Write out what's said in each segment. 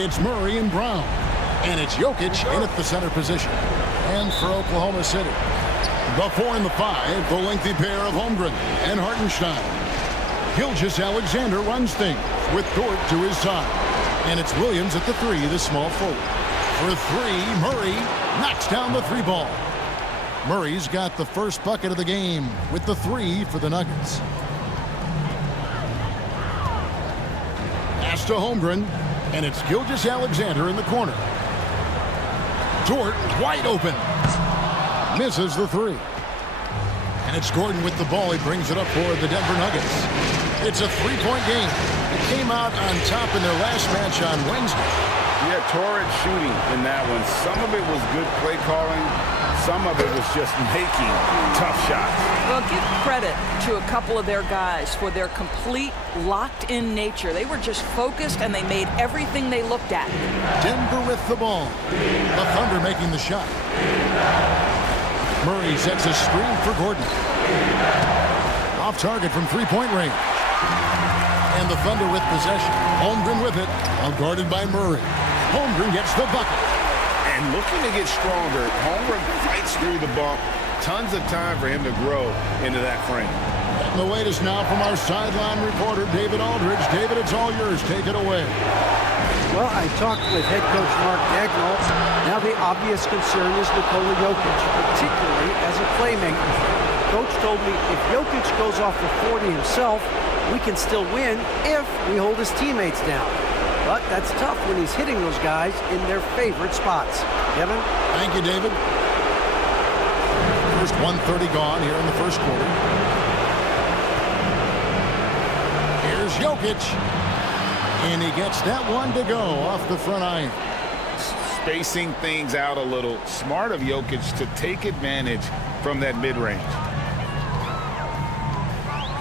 It's Murray and Brown. And it's Jokic in at the center position. And for Oklahoma City, the 4 and the 5, the lengthy pair of Holmgren and Hartenstein. Gilgeous-Alexander runs things with Dort to his side. And it's Williams at the 3, the small forward. For 3, Murray knocks down the 3 ball. Murray's got the first bucket of the game with the 3 for the Nuggets. Pass to Holmgren, and it's Gilgeous-Alexander in the corner. Dort wide open. Misses the 3. And it's Gordon with the ball. He brings it up for the Denver Nuggets. It's a 3-point game. It came out on top in their last match on Wednesday. Yeah, torrid shooting in that one. Some of it was good play calling. Some of it was just making tough shots. Well, give credit to a couple of their guys for their complete locked-in nature. They were just focused, and they made everything they looked at. Denver with the ball. The Thunder making the shot. Murray sets a screen for Gordon. Off target from 3-point range. And the Thunder with possession. Holmgren with it, while guarded by Murray. Holmgren gets the bucket. And looking to get stronger, Holmgren fights through the bump. Tons of time for him to grow into that frame. And the wait is now from our sideline reporter, David Aldridge. David, it's all yours. Take it away. Well, I talked with head coach Mark Dagnall. Now the obvious concern is Nikola Jokic, particularly as a playmaker. Coach told me if Jokic goes off for 40 himself, we can still win if we hold his teammates down. But that's tough when he's hitting those guys in their favorite spots. Kevin? Thank you, David. First 1:30 gone here in the first quarter. Here's Jokic. And he gets that one to go off the front iron. Spacing things out a little. Smart of Jokic to take advantage from that mid-range.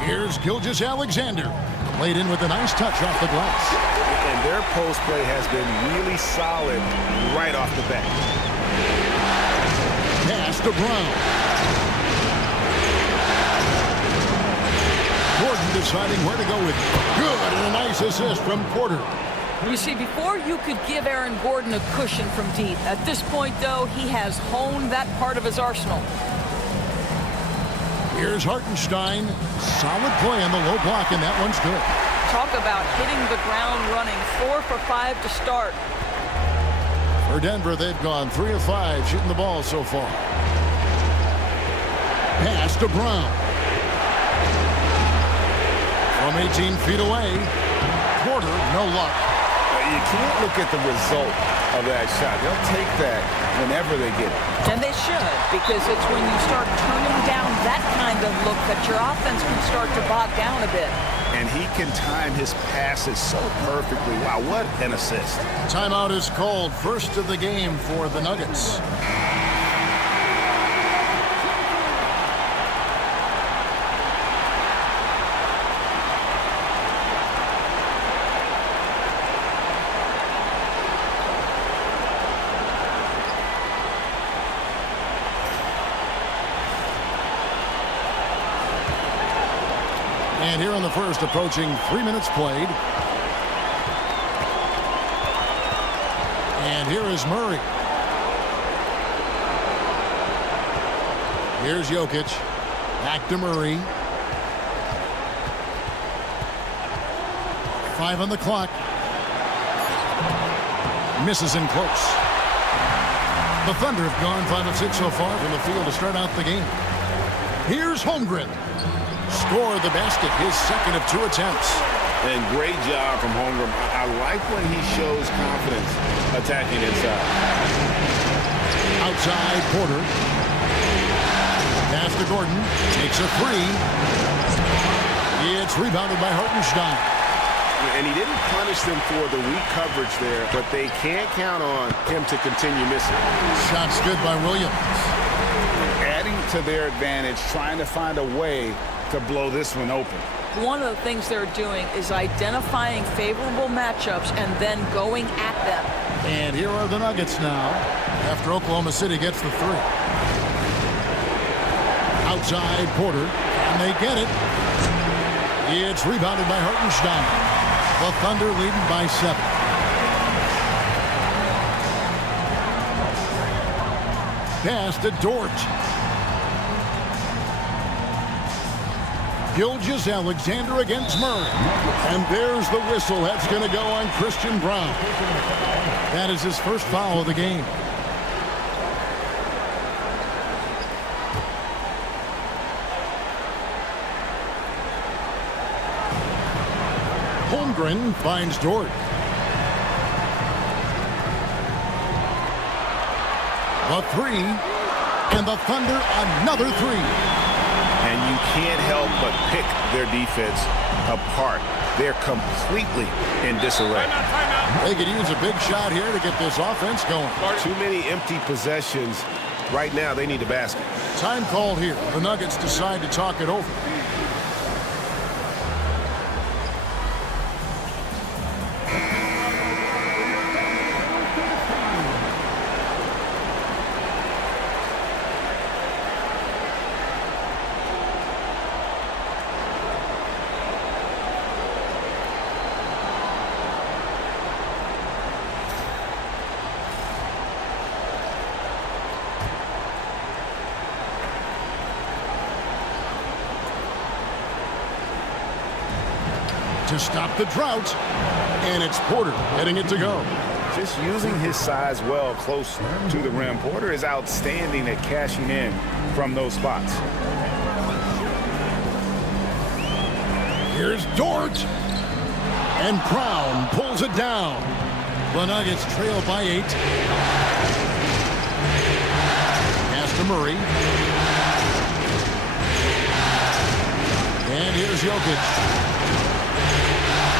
Here's Gilgeous-Alexander. Played in with a nice touch off the glass. And their post play has been really solid right off the bat. Pass to Brown. Gordon deciding where to go with it. Good, and a nice assist from Porter. You see, before you could give Aaron Gordon a cushion from deep. At this point, though, he has honed that part of his arsenal. Here's Hartenstein. Solid play on the low block, and that one's good. Talk about hitting the ground running. 4 for 5 to start. For Denver, they've gone 3 of 5 shooting the ball so far. Pass to Brown. From 18 feet away. Porter, no luck. You can't look at the result of that shot. They'll take that whenever they get it. And they should, because it's when you start turning down that kind of look that your offense can start to bog down a bit. And he can time his passes so perfectly. Wow, what an assist. Timeout is called. First of the game for the Nuggets. And here in the first, approaching 3 minutes played. And here is Murray. Here's Jokic. Back to Murray. 5 on the clock. Misses in close. The Thunder have gone 5 of 6 so far from the field to start out the game. Here's Holmgren. Scored the basket, his second of 2 attempts. And great job from Holmgren. I like when he shows confidence attacking inside. Outside, Porter. Pass to Gordon. Takes a 3. It's rebounded by Hartenstein. And he didn't punish them for the weak coverage there, but they can't count on him to continue missing. Shot's good by Williams. Adding to their advantage, trying to find a way to blow this one open. One of the things they're doing is identifying favorable matchups and then going at them. And here are the Nuggets now after Oklahoma City gets the 3. Outside, Porter, and they get it. It's rebounded by Hartenstein. The Thunder leading by 7. pass to Dort. Gilgeous-Alexander against Murray. And there's the whistle. That's going to go on Christian Braun. That is his first foul of the game. Holmgren finds Dort. The three, and the Thunder another three. And you can't help but pick their defense apart. They're completely in disarray. They could use a big shot here to get this offense going. Too many empty possessions. Right now, they need a basket. Time called here. The Nuggets decide to talk it over. To stop the drought, and it's Porter heading it to go. Just using his size well close to the rim. Porter is outstanding at cashing in from those spots. Here's Dort, and Brown pulls it down. The Nuggets trail by 8. Pass to Murray. And here's Jokic.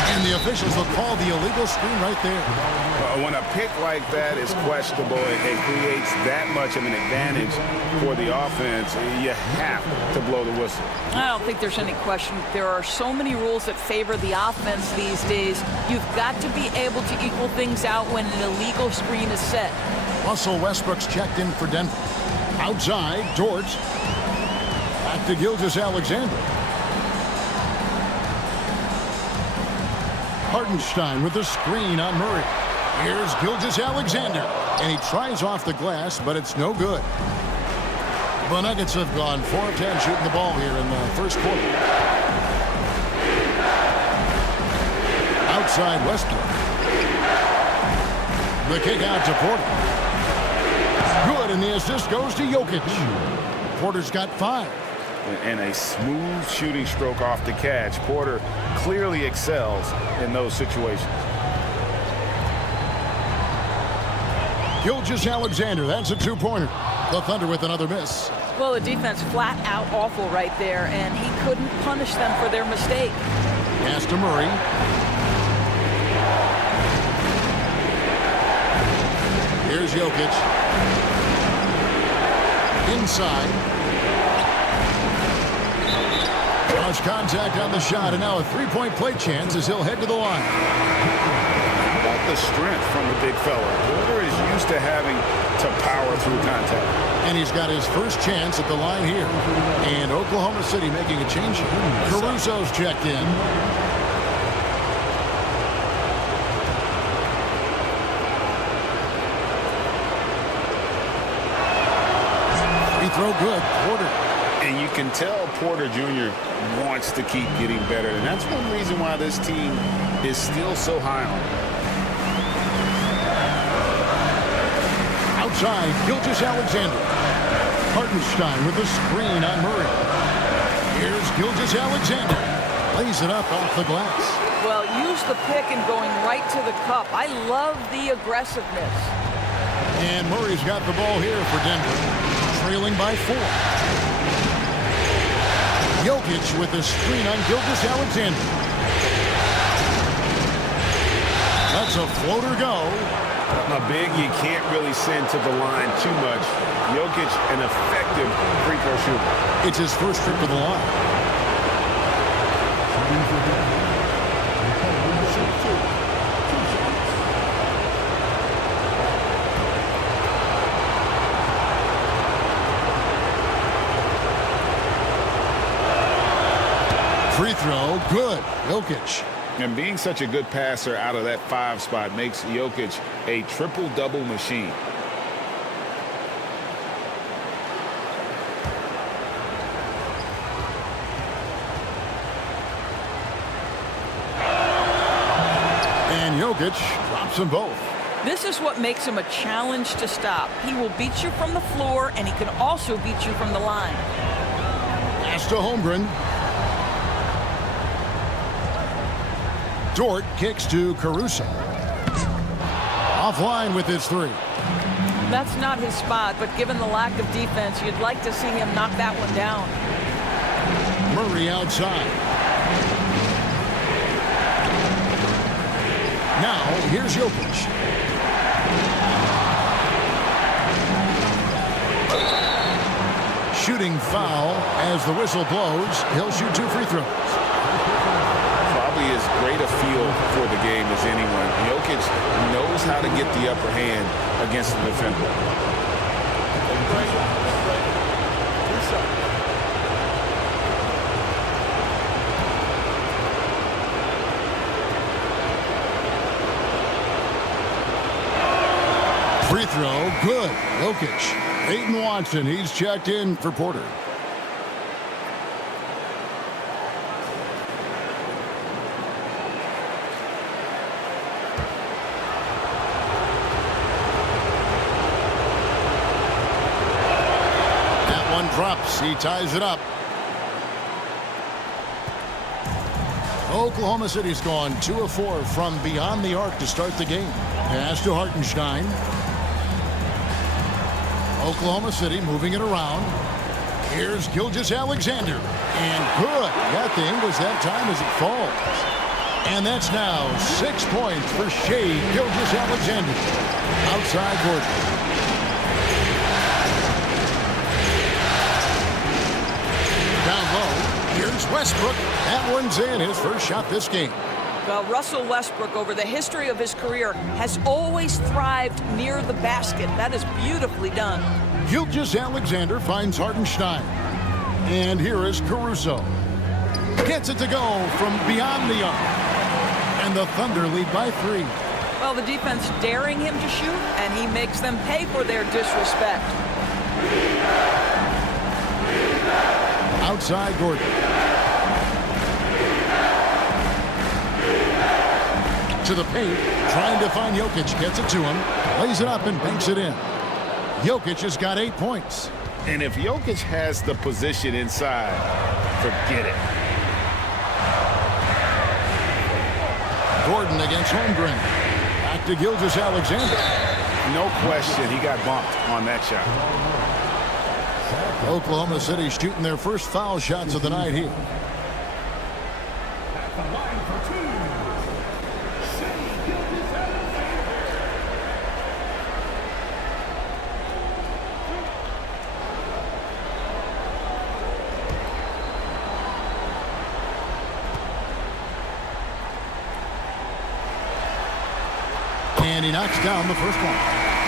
And the officials will call the illegal screen right there. When a pick like that is questionable, it creates that much of an advantage for the offense. You have to blow the whistle. I don't think there's any question. There are so many rules that favor the offense these days. You've got to be able to equal things out when an illegal screen is set. Russell Westbrook's checked in for Denver. Outside, Dort. Back to Gilgeous-Alexander. Hartenstein with the screen on Murray. Here's Gilgeous-Alexander, and he tries off the glass, but it's no good. The Nuggets have gone 4 of 10 shooting the ball here in the first quarter. Outside Westbrook. The kick out to Porter. Good, and the assist goes to Jokic. Porter's got 5. And a smooth shooting stroke off the catch. Porter clearly excels in those situations. Gilgeous-Alexander, that's a 2-pointer. The Thunder with another miss. Well, the defense flat out awful right there, and he couldn't punish them for their mistake. Pass to Murray. Here's Jokic. Inside. Draws contact on the shot, and now a 3-point play chance as he'll head to the line. About the strength from the big fella. Porter is used to having to power through contact. And he's got his first chance at the line here. And Oklahoma City making a change here. Caruso's checked in. Free throw good. Porter. And you can tell Porter Jr. wants to keep getting better. And that's one reason why this team is still so high on him. Outside, Gilgeous-Alexander. Hartenstein with the screen on Murray. Here's Gilgeous-Alexander. Lays it up off the glass. Well, use the pick and going right to the cup. I love the aggressiveness. And Murray's got the ball here for Denver. Trailing by 4. Jokic with the screen on Gilgeous-Alexander. That's a floater go. A big you can't really send to the line too much. Jokic, an effective free throw shooter. It's his first trip to the line. Free throw, good. Jokic. And being such a good passer out of that 5 spot makes Jokic a triple-double machine. Jokic drops them both. This is what makes him a challenge to stop. He will beat you from the floor, and he can also beat you from the line. Pass to Holmgren. Dort kicks to Caruso. Offline with his three. That's not his spot, but given the lack of defense, you'd like to see him knock that one down. Murray outside. Now, here's Jokic. Shooting foul as the whistle blows. He'll shoot 2 free throws. Probably as great a feel for the game as anyone. Jokic knows how to get the upper hand against the defender. Free throw, good. Jokic. Peyton Watson, he's checked in for Porter. That one drops. He ties it up. Oklahoma City's gone 2 of 4 from beyond the arc to start the game. Pass to Hartenstein. Oklahoma City moving it around. Here's Gilgeous-Alexander. And good. Got the Ingles that time as it falls. And that's now 6 points for Shai Gilgeous-Alexander. Outside Gordon. Down low. Here's Westbrook. That one's in. His first shot this game. Well, Russell Westbrook, over the history of his career, has always thrived near the basket. That is beautifully done. Gilgeous-Alexander finds Hartenstein. And here is Caruso. Gets it to go from beyond the arc. And the Thunder lead by 3. Well, the defense daring him to shoot, and he makes them pay for their disrespect. Outside Gordon. To the paint, trying to find Jokic. Gets it to him, lays it up and banks it in. Jokic has got 8 points. And if Jokic has the position inside, forget it. Gordon against Holmgren. Back to Gilgeous-Alexander. No question, he got bumped on that shot. Oklahoma City shooting their first foul shots of the night here. And he knocks down the first one.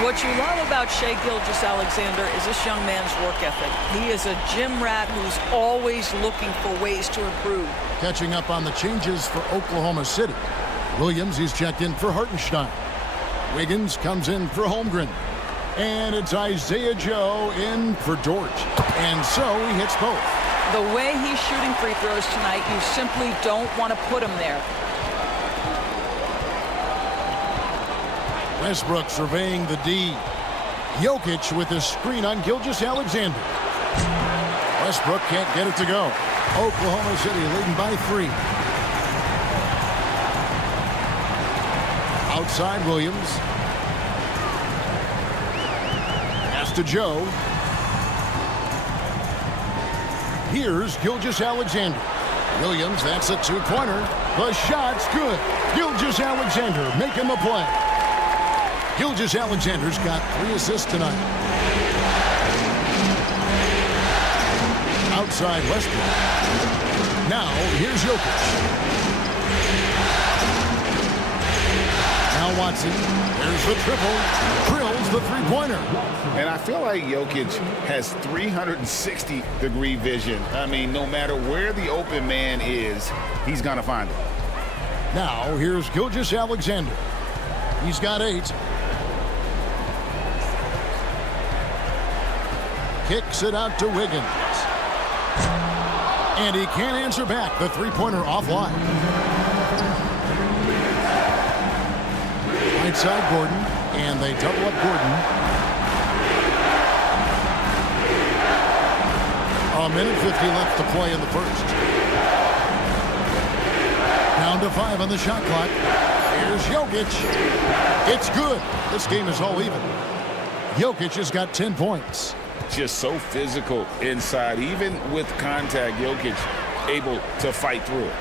What you love about Shai Gilgeous-Alexander is this young man's work ethic. He is a gym rat who's always looking for ways to improve. Catching up on the changes for Oklahoma City. Williams, he's checked in for Hartenstein. Wiggins comes in for Holmgren. And it's Isaiah Joe in for Dort. And so he hits both. The way he's shooting free throws tonight, you simply don't want to put him there. Westbrook surveying the D. Jokic with his screen on Gilgeous-Alexander. Westbrook can't get it to go. Oklahoma City leading by 3. Outside Williams. Pass to Joe. Here's Gilgeous-Alexander. Williams, that's a 2-pointer. The shot's good. Gilgeous-Alexander making the play. Gilgeous-Alexander's got 3 assists tonight. Outside Westbrook. Now, here's Jokic. Now Watson. There's the triple. Drills the 3-pointer. And I feel like Jokic has 360-degree vision. I mean, no matter where the open man is, he's going to find it. Now, here's Gilgeous-Alexander. He's got 8. Kicks it out to Wiggins. And he can't answer back. The 3-pointer offline. Right side, Gordon, and they double up Gordon. A minute 50 left to play in the first. Down to 5 on the shot clock. Here's Jokic. It's good. This game is all even. Jokic has got 10 points. Just so physical inside. Even with contact, Jokic able to fight through it.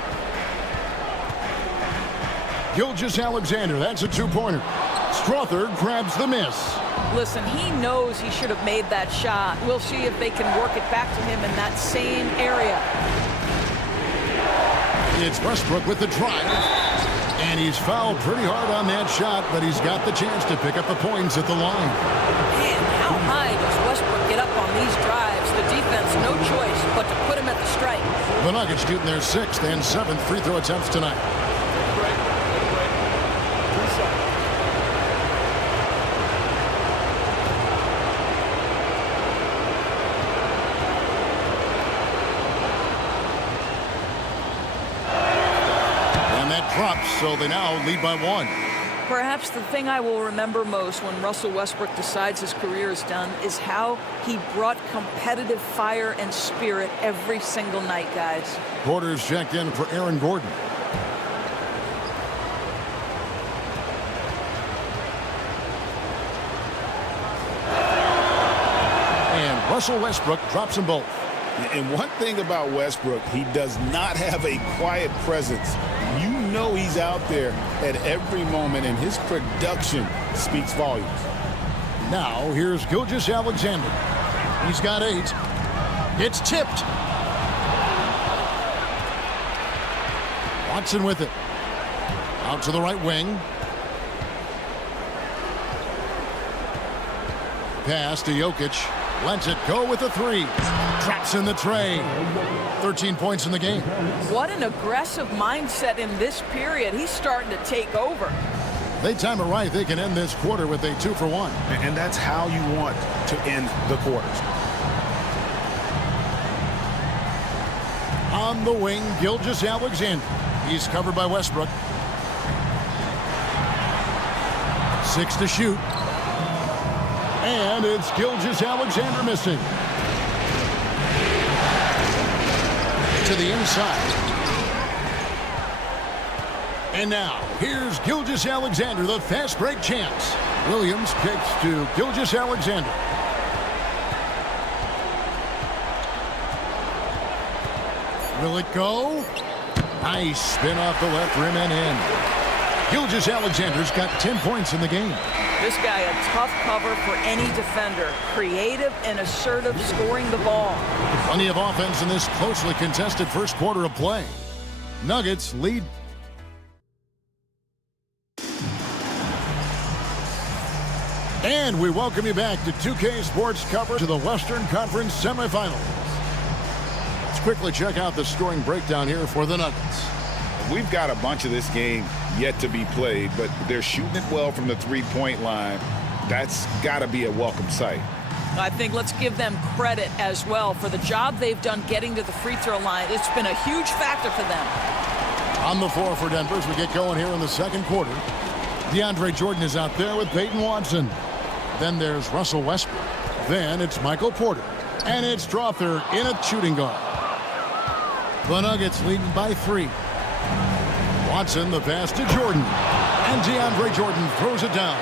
Gilgeous-Alexander, that's a two-pointer. Strother grabs the miss. Listen, he knows he should have made that shot. We'll see if they can work it back to him in that same area. It's Westbrook with the drive. And he's fouled pretty hard on that shot, but he's got the chance to pick up the points at the line. Man, how high does Westbrook get up on these drives? The defense, no choice but to put him at the stripe. The Nuggets shooting their 6th and 7th free throw attempts tonight. Drops, so they now lead by 1. Perhaps the thing I will remember most when Russell Westbrook decides his career is done is how he brought competitive fire and spirit every single night, guys. Porter's checked in for Aaron Gordon. And Russell Westbrook drops them both. And one thing about Westbrook, he does not have a quiet presence. You know he's out there at every moment, and his production speaks volumes. Now, here's Gilgeous-Alexander. He's got 8. It's tipped. Watson with it. Out to the right wing. Pass to Jokic. Lets it go with a 3. Traps in the tray. 13 points in the game. What an aggressive mindset in this period. He's starting to take over. They time it right. They can end this quarter with a 2-for-1. And that's how you want to end the quarters. On the wing, Gilgeous-Alexander. He's covered by Westbrook. 6 to shoot. And it's Gilgeous-Alexander missing. To the inside. And now, here's Gilgeous-Alexander, the fast break chance. Williams kicks to Gilgeous-Alexander. Will it go? Nice spin off the left rim and in. Gilgeous-Alexander's got 10 points in the game. This guy a tough cover for any defender. Creative and assertive scoring the ball. Plenty of offense in this closely contested first quarter of play. Nuggets lead. And we welcome you back to 2K Sports coverage of the Western Conference semifinals. Let's quickly check out the scoring breakdown here for the Nuggets. We've got a bunch of this game yet to be played, but they're shooting it well from the three-point line. That's got to be a welcome sight. I think let's give them credit as well for the job they've done getting to the free throw line. It's been a huge factor for them. On the floor for Denver as we get going here in the second quarter. DeAndre Jordan is out there with Peyton Watson. Then there's Russell Westbrook. Then it's Michael Porter. And it's Strother in at shooting guard. The Nuggets leading by 3. Watson, the pass to Jordan. And DeAndre Jordan throws it down.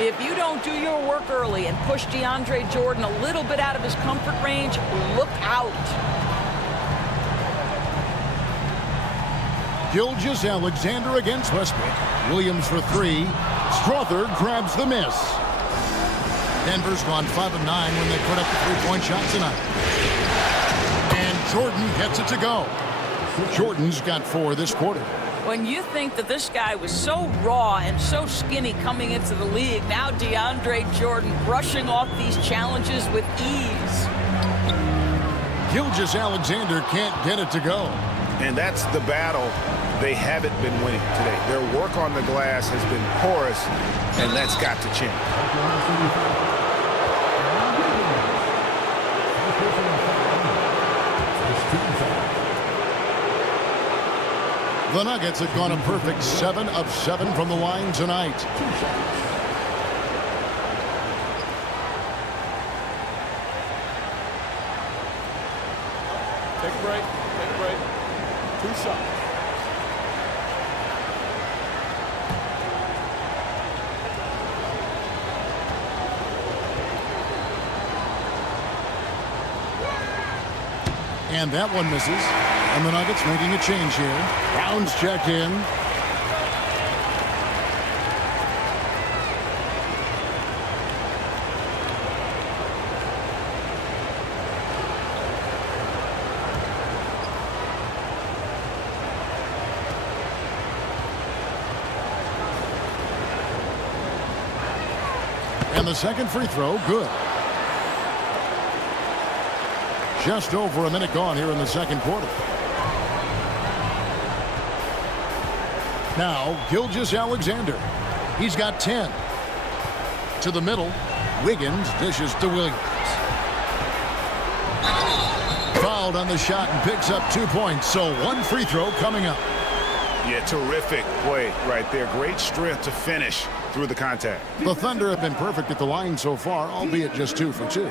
If you don't do your work early and push DeAndre Jordan a little bit out of his comfort range, look out. Gilgeous-Alexander against Westbrook. Williams for 3. Strother grabs the miss. Denver's gone 5 of 9 when they put up the three-point shot tonight. And Jordan gets it to go. Jordan's got 4 this quarter. When you think that this guy was so raw and so skinny coming into the league, now DeAndre Jordan brushing off these challenges with ease. Gilgeous-Alexander can't get it to go. And that's the battle they haven't been winning today. Their work on the glass has been porous, and that's got to change. The Nuggets have gone a perfect 7 of 7 from the line tonight. Take a break. Take a break. 2 shots. And that one misses. And the Nuggets making a change here. Brown's checked in. And the second free throw, good. Just over a minute gone here in the second quarter. Now, Gilgeous-Alexander. He's got 10. To the middle. Wiggins dishes to Williams. Fouled on the shot and picks up 2 points. So 1 free throw coming up. Yeah, terrific play right there. Great strength to finish through the contact. The Thunder have been perfect at the line so far, albeit just 2 for 2.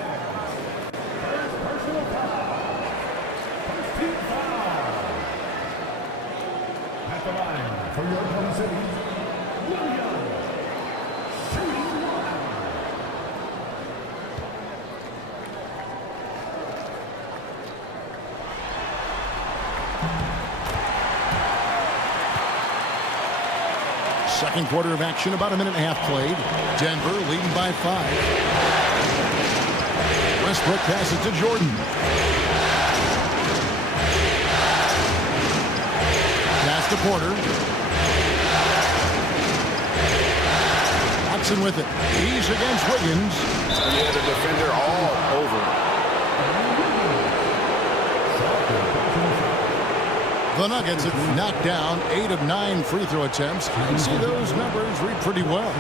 Second quarter of action, about a minute and a half played. Denver leading by 5. Westbrook passes to Jordan. Pass to Porter. Watson with it. He's against Wiggins. Yeah, the defender all over. The Nuggets have knocked down 8 of 9 free throw attempts. I see those numbers read pretty well.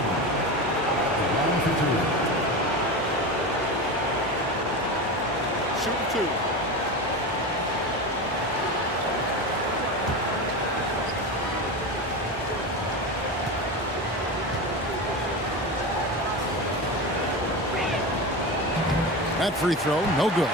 Shoot 2. That free throw, no good.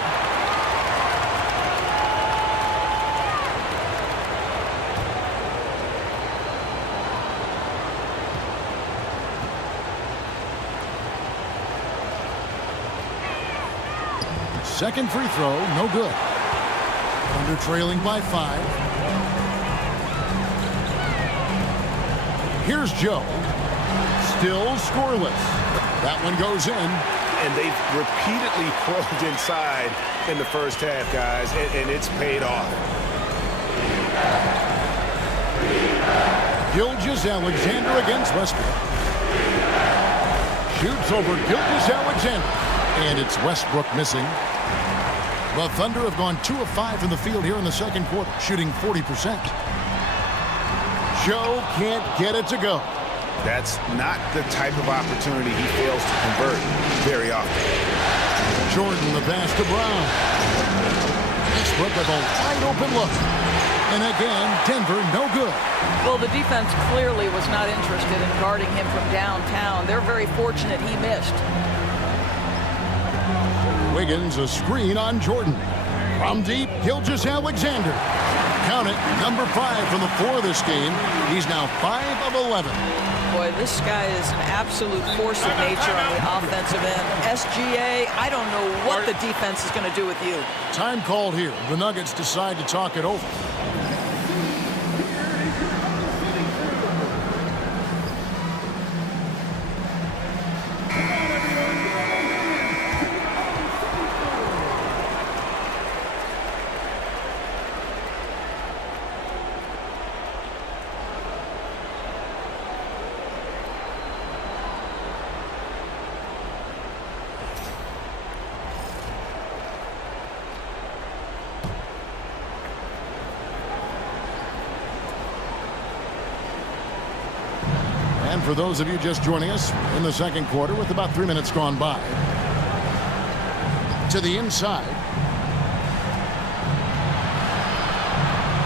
Second free throw, no good. Thunder trailing by 5. Here's Joe. Still scoreless. That one goes in. And they've repeatedly probed inside in the first half, guys, and it's paid off. Gilgeous-Alexander against Westbrook. Shoots over Gilgeous-Alexander. And it's Westbrook missing. The Thunder have gone 2 of 5 from the field here in the second quarter, shooting 40%. Joe can't get it to go. That's not the type of opportunity he fails to convert very often. Jordan, the pass to Brown. Westbrook with a wide open look. And again, Denver no good. Well, the defense clearly was not interested in guarding him from downtown. They're very fortunate he missed. Wiggins, a screen on Jordan. From deep, Gilgeous-Alexander. Count it, number 5 from the floor this game. He's now 5 of 11. Boy, this guy is an absolute force of nature on the offensive end. SGA, I don't know what the defense is going to do with you. Time called here. The Nuggets decide to talk it over. And for those of you just joining us in the second quarter with about 3 minutes gone by. To the inside.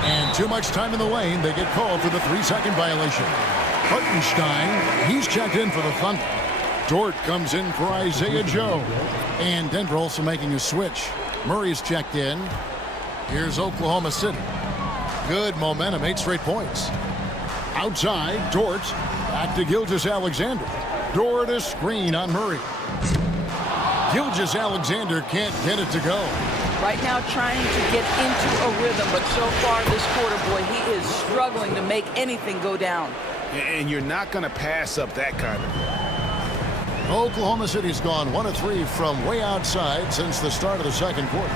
And too much time in the lane. They get called for the 3-second violation. Hartenstein, he's checked in for the Thunder. Dort comes in for Isaiah Joe. And Denver also making a switch. Murray's checked in. Here's Oklahoma City. Good momentum, 8 straight points. Outside, Dort. Back to Gilgeous-Alexander. Dort a screen on Murray. Gilgeous-Alexander can't get it to go. Right now trying to get into a rhythm, but so far this quarter, boy, he is struggling to make anything go down. And you're not going to pass up that kind of thing. Oklahoma City's gone 1 of 3 from way outside since the start of the second quarter.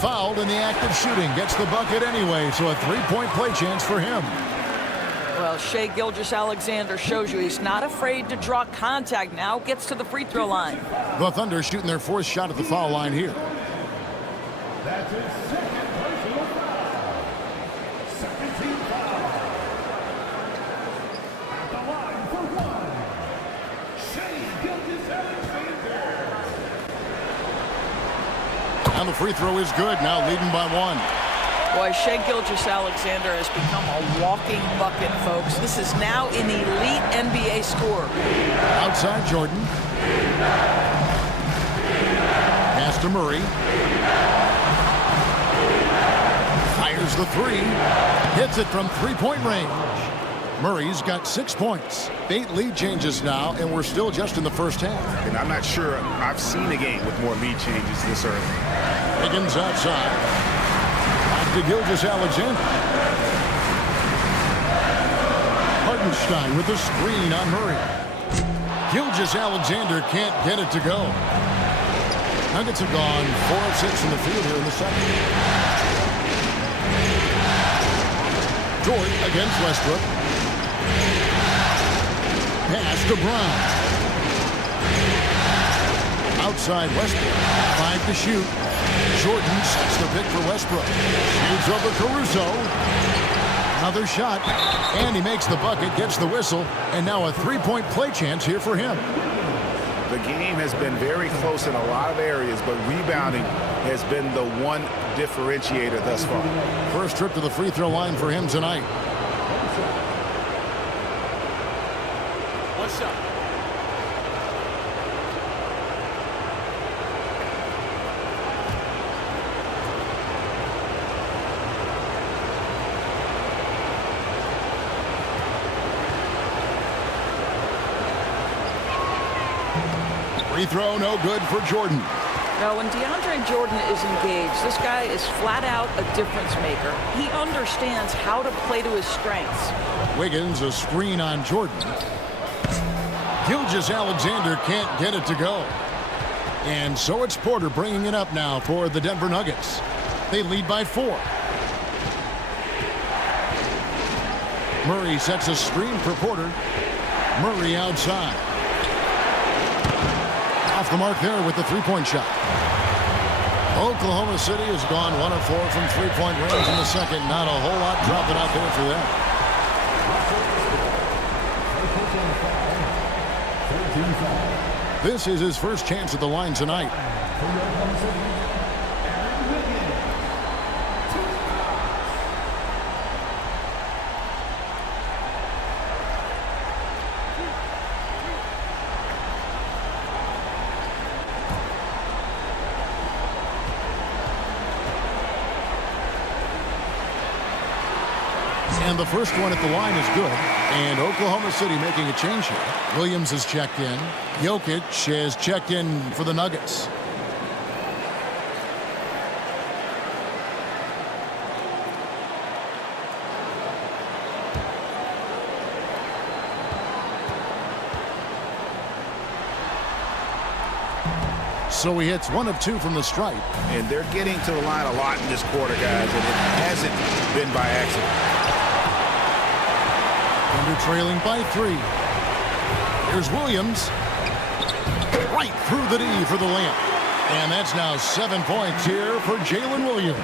Fouled in the act of shooting. Gets the bucket anyway, so a 3-point play chance for him. Well, Shai Gilgeous-Alexander shows you he's not afraid to draw contact now. Gets to the free throw line. The Thunder shooting their 4th shot at the foul line here. That's his second personal foul. Second team foul. At the line for 1. Shai Gilgeous-Alexander. And the free throw is good. Now leading by 1. Boy, Shai Gilgeous-Alexander has become a walking bucket, folks. This is now an elite NBA scorer. Outside Jordan. Pass to Murray. Fires the 3. Hits it from 3-point range. Murray's got 6 points. 8 lead changes now, and we're still just in the first half. And I'm not sure I've seen a game with more lead changes this early. Higgins outside. To Gilgeous-Alexander. Hartenstein with the screen on Murray. Gilgeous-Alexander can't get it to go. Nuggets have gone 4 of 6 in the field here in the second. Dort against Westbrook. Pass to Brown. Outside Westbrook. 5 to shoot. Jordan sets the pick for Westbrook. Shoots over Caruso. Another shot. And he makes the bucket, gets the whistle, and now a 3-point play chance here for him. The game has been very close in a lot of areas, but rebounding has been the one differentiator thus far. First trip to the free throw line for him tonight. One shot. Free throw, no good for Jordan. Now, when DeAndre Jordan is engaged, this guy is flat out a difference maker. He understands how to play to his strengths. Wiggins, a screen on Jordan. Gilgeous-Alexander can't get it to go. And so it's Porter bringing it up now for the Denver Nuggets. They lead by 4. Murray sets a screen for Porter. Murray outside. Off the mark there with the 3-point shot. Oklahoma City has gone 1 of 4 from 3-point range in the second. Not a whole lot dropping out there for them. This is his first chance at the line tonight. And the first one at the line is good. And Oklahoma City making a change here. Williams has checked in. Jokic has checked in for the Nuggets. So he hits 1 of 2 from the stripe. And they're getting to the line a lot in this quarter, guys, and it hasn't been by accident. Thunder trailing by 3. Here's Williams. Right through the D for the layup. And that's now 7 points here for Jalen Williams.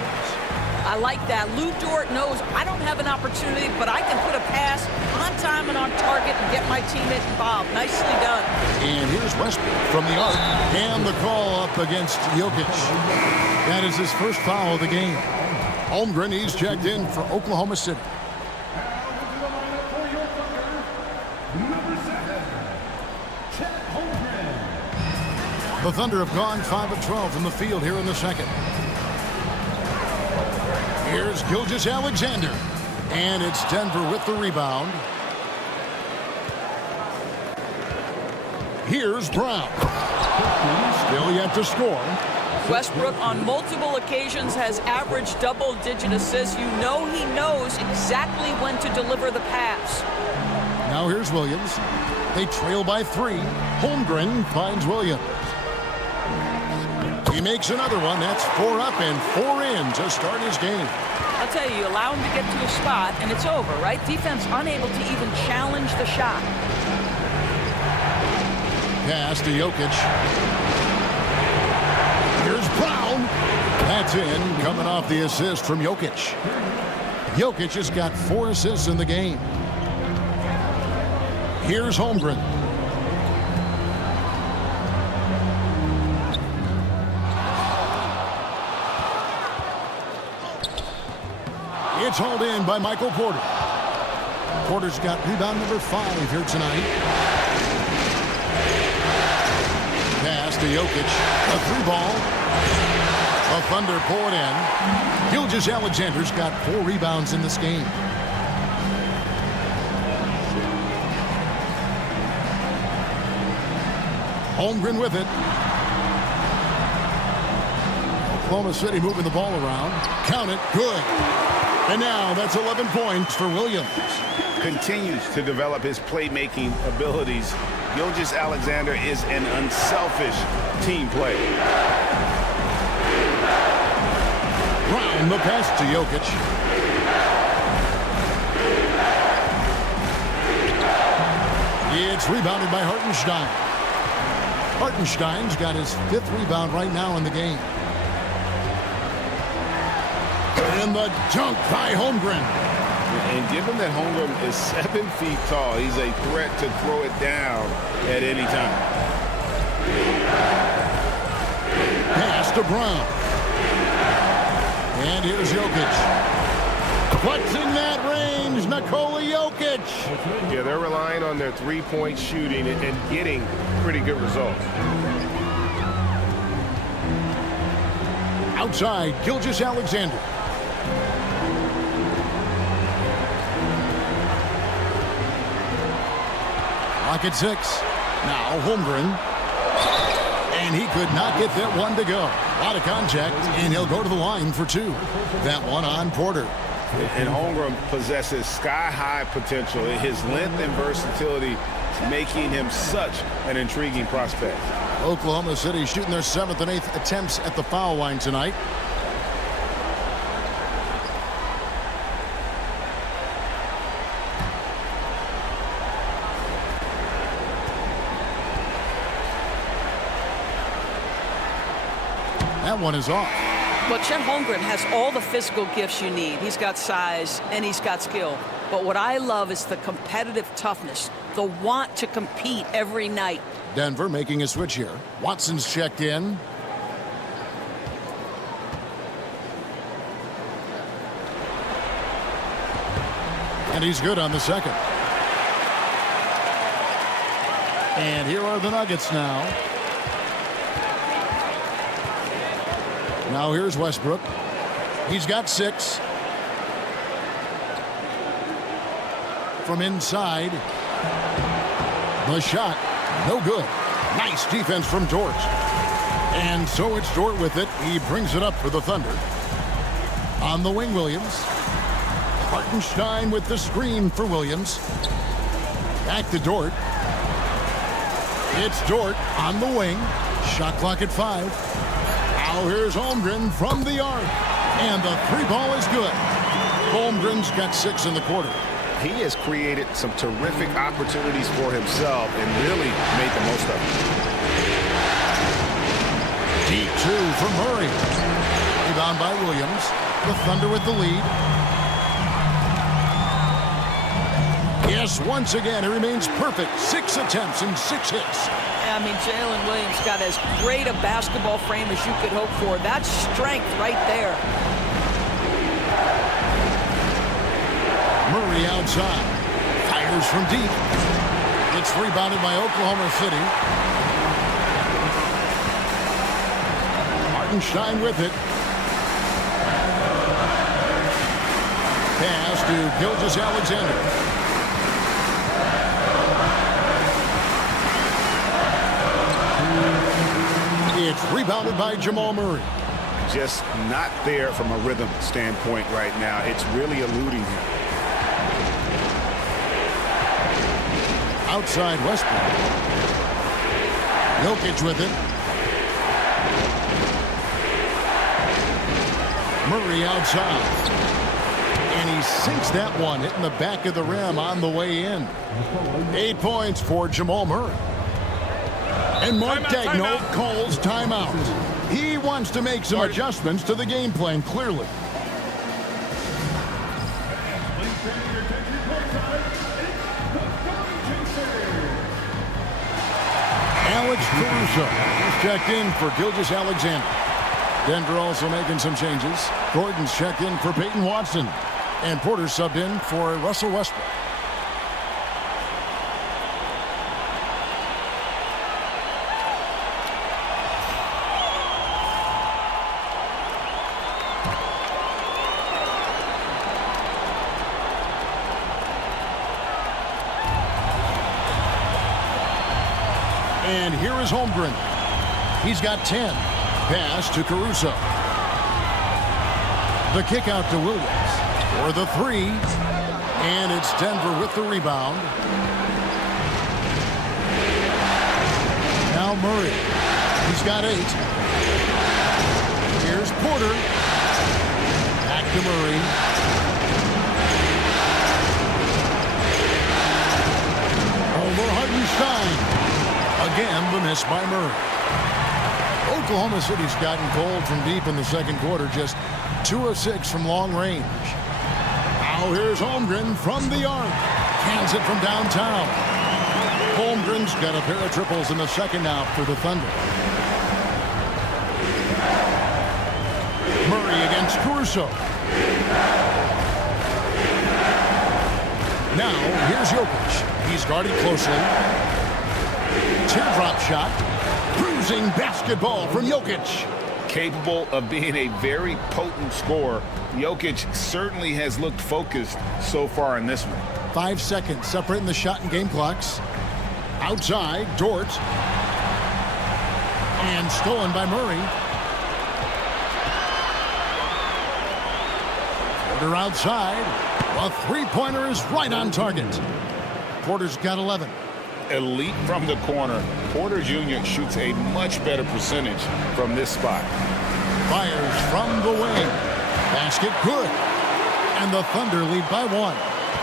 I like that. Lou Dort knows I don't have an opportunity, but I can put a pass on time and on target and get my teammate involved. Nicely done. And here's Westbrook from the arc. And the call up against Jokic. That is his first foul of the game. Holmgren, he's checked in for Oklahoma City. The Thunder have gone 5 of 12 from the field here in the second. Here's Gilgeous-Alexander. And it's Denver with the rebound. Here's Brown. Still yet to score. Westbrook on multiple occasions has averaged double-digit assists. You know he knows exactly when to deliver the pass. Now here's Williams. They trail by 3. Holmgren finds Williams. He makes another one. That's 4 up and 4 in to start his game. I'll tell you, you allow him to get to a spot, and it's over, right? Defense unable to even challenge the shot. Pass to Jokic. Here's Brown. That's in, coming off the assist from Jokic. Jokic has got 4 assists in the game. Here's Holmgren. It's hauled in by Michael Porter. Porter's got rebound number 5 here tonight. Pass to Jokic. A 3-ball. The Thunder pull it in. Gilgeous-Alexander's got 4 rebounds in this game. Holmgren with it. Oklahoma City moving the ball around. Count it. Good. And now that's 11 points for Williams. Continues to develop his playmaking abilities. Gilgeous-Alexander is an unselfish team player. Brown the pass to Jokic. It's rebounded by Hartenstein. Hartenstein's got his 5th rebound right now in the game. And the dunk by Holmgren. And given that Holmgren is 7 feet tall, he's a threat to throw it down at any time. Pass to Brown. And here's Jokic. What's in that range? Nikola Jokic. Yeah, they're relying on their 3-point shooting and getting pretty good results. Outside, Gilgeous-Alexander. Lock at 6. Now Holmgren. And he could not get that one to go. A lot of contact, and he'll go to the line for 2. That one on Porter. And Holmgren possesses sky-high potential. His length and versatility making him such an intriguing prospect. Oklahoma City shooting their 7th and 8th attempts at the foul line tonight. That one is off. But Chet Holmgren has all the physical gifts you need. He's got size and he's got skill. But what I love is the competitive toughness, the want to compete every night. Denver making a switch here. Watson's checked in. And he's good on the second. And here are the Nuggets now. Now here's Westbrook. He's got 6. From inside. The shot. No good. Nice defense from Dort. And so it's Dort with it. He brings it up for the Thunder. On the wing, Williams. Hartenstein with the screen for Williams. Back to Dort. It's Dort on the wing. Shot clock at 5. Now here's Holmgren from the arc. And the 3-ball is good. Holmgren's got 6 in the quarter. He has created some terrific opportunities for himself and really made the most of them. Deep 2 from Murray. Rebound rebound by Williams. The Thunder with the lead. Yes, once again, he remains perfect. 6 attempts and 6 hits. I mean, Jalen Williams got as great a basketball frame as you could hope for. That's strength right there. Murray outside. Fires from deep. It's rebounded by Oklahoma City. Hartenstein with it. Pass to Gilgeous-Alexander. It's rebounded by Jamal Murray. Just not there from a rhythm standpoint right now. It's really eluding him. Outside Westbrook. Jokic with it. Murray outside. And he sinks that one, hitting the back of the rim on the way in. 8 points for Jamal Murray. And Mark Daigneault calls timeout. He wants to make some adjustments to the game plan, clearly. Alex Caruso is checked in for Gilgeous-Alexander. Denver also making some changes. Gordon's checked in for Peyton Watson. And Porter subbed in for Russell Westbrook. And here is Holmgren. He's got 10. Pass to Caruso. The kick out to Williams for the 3. And it's Denver with the rebound. Now Murray. He's got 8. Here's Porter. Back to Murray. Over Hartenstein. Again, the miss by Murray. Oklahoma City's gotten cold from deep in the second quarter, just 2 of 6 from long range. Now here's Holmgren from the arc. Cans it from downtown. Holmgren's got a pair of triples in the second now for the Thunder. Murray against Caruso. Now here's Jokic. He's guarded closely. Teardrop shot. Cruising basketball from Jokic. Capable of being a very potent scorer, Jokic certainly has looked focused so far in this one. 5 seconds separating the shot and game clocks. Outside, Dort. And stolen by Murray. Porter outside. A three-pointer is right on target. Porter's got 11. Elite from the corner. Porter Jr. shoots a much better percentage from this spot. Fires from the wing. Basket good. And the Thunder lead by 1.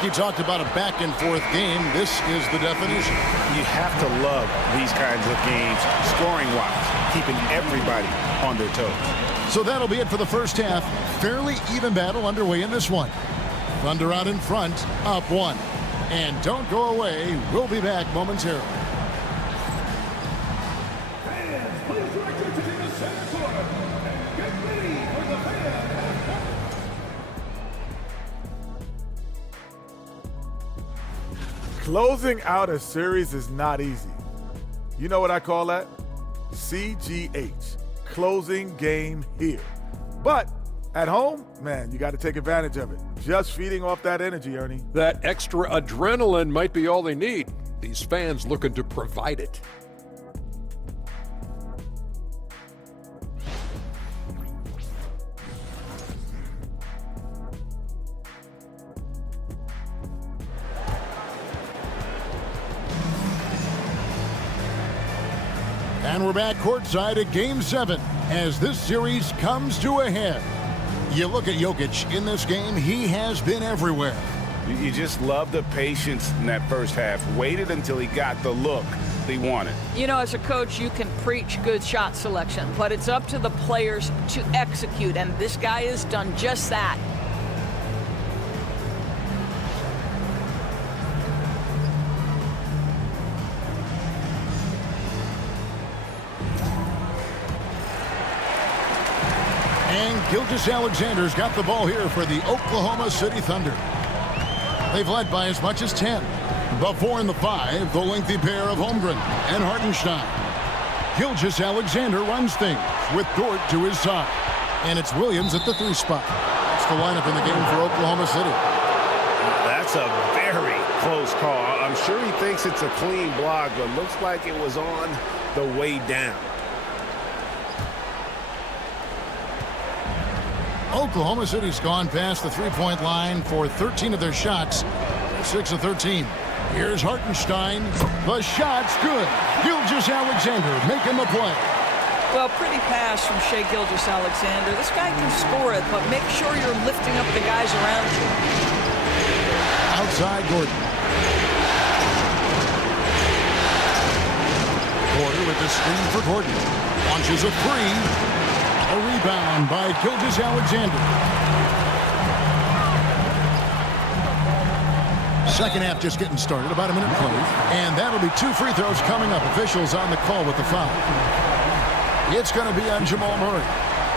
You talked about a back-and-forth game. This is the definition. You have to love these kinds of games, scoring-wise, keeping everybody on their toes. So that'll be it for the first half. Fairly even battle underway in this one. Thunder out in front, up 1. And don't go away. We'll be back momentarily. Fans, please direct your attention to center court and get ready for the fan. Closing out a series is not easy. You know what I call that? CGH, closing game here. But at home, man, you got to take advantage of it. Just feeding off that energy, Ernie. That extra adrenaline might be all they need. These fans looking to provide it. And we're back courtside at Game 7 as this series comes to a head. You look at Jokic in this game, he has been everywhere. You just love the patience in that first half. Waited until he got the look desperately wanted. You know, as a coach, you can preach good shot selection, but it's up to the players to execute, and this guy has done just that. And Gilgeous-Alexander's got the ball here for the Oklahoma City Thunder. They've led by as much as 10. The 4 and the 5, the lengthy pair of Holmgren and Hartenstein. Gilgeous-Alexander runs things with Dort to his side. And it's Williams at the 3 spot. That's the lineup in the game for Oklahoma City. That's a very close call. I'm sure he thinks it's a clean block, but looks like it was on the way down. Oklahoma City's gone past the 3-point line for 13 of their shots. 6 of 13. Here's Hartenstein. The shot's good. Gilgeous-Alexander making the play. Well, pretty pass from Shai Gilgeous-Alexander. This guy can score it, but make sure you're lifting up the guys around you. Outside Gordon. Porter with the screen for Gordon. Launches a 3. A rebound by Gilgeous-Alexander. Second half just getting started, about a minute played. And that'll be 2 free throws coming up. Officials on the call with the foul. It's going to be on Jamal Murray.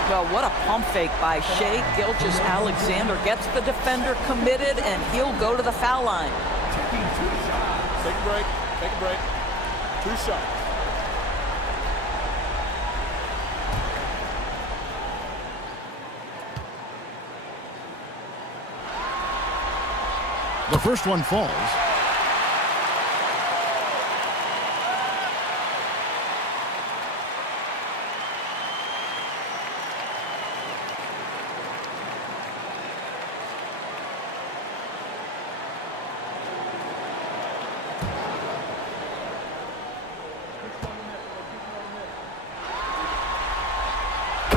Well, what a pump fake by Shai Gilgeous-Alexander. Gets the defender committed, and he'll go to the foul line. Taking 2 shots. Take a break. Take a break. 2 shots. The first one falls.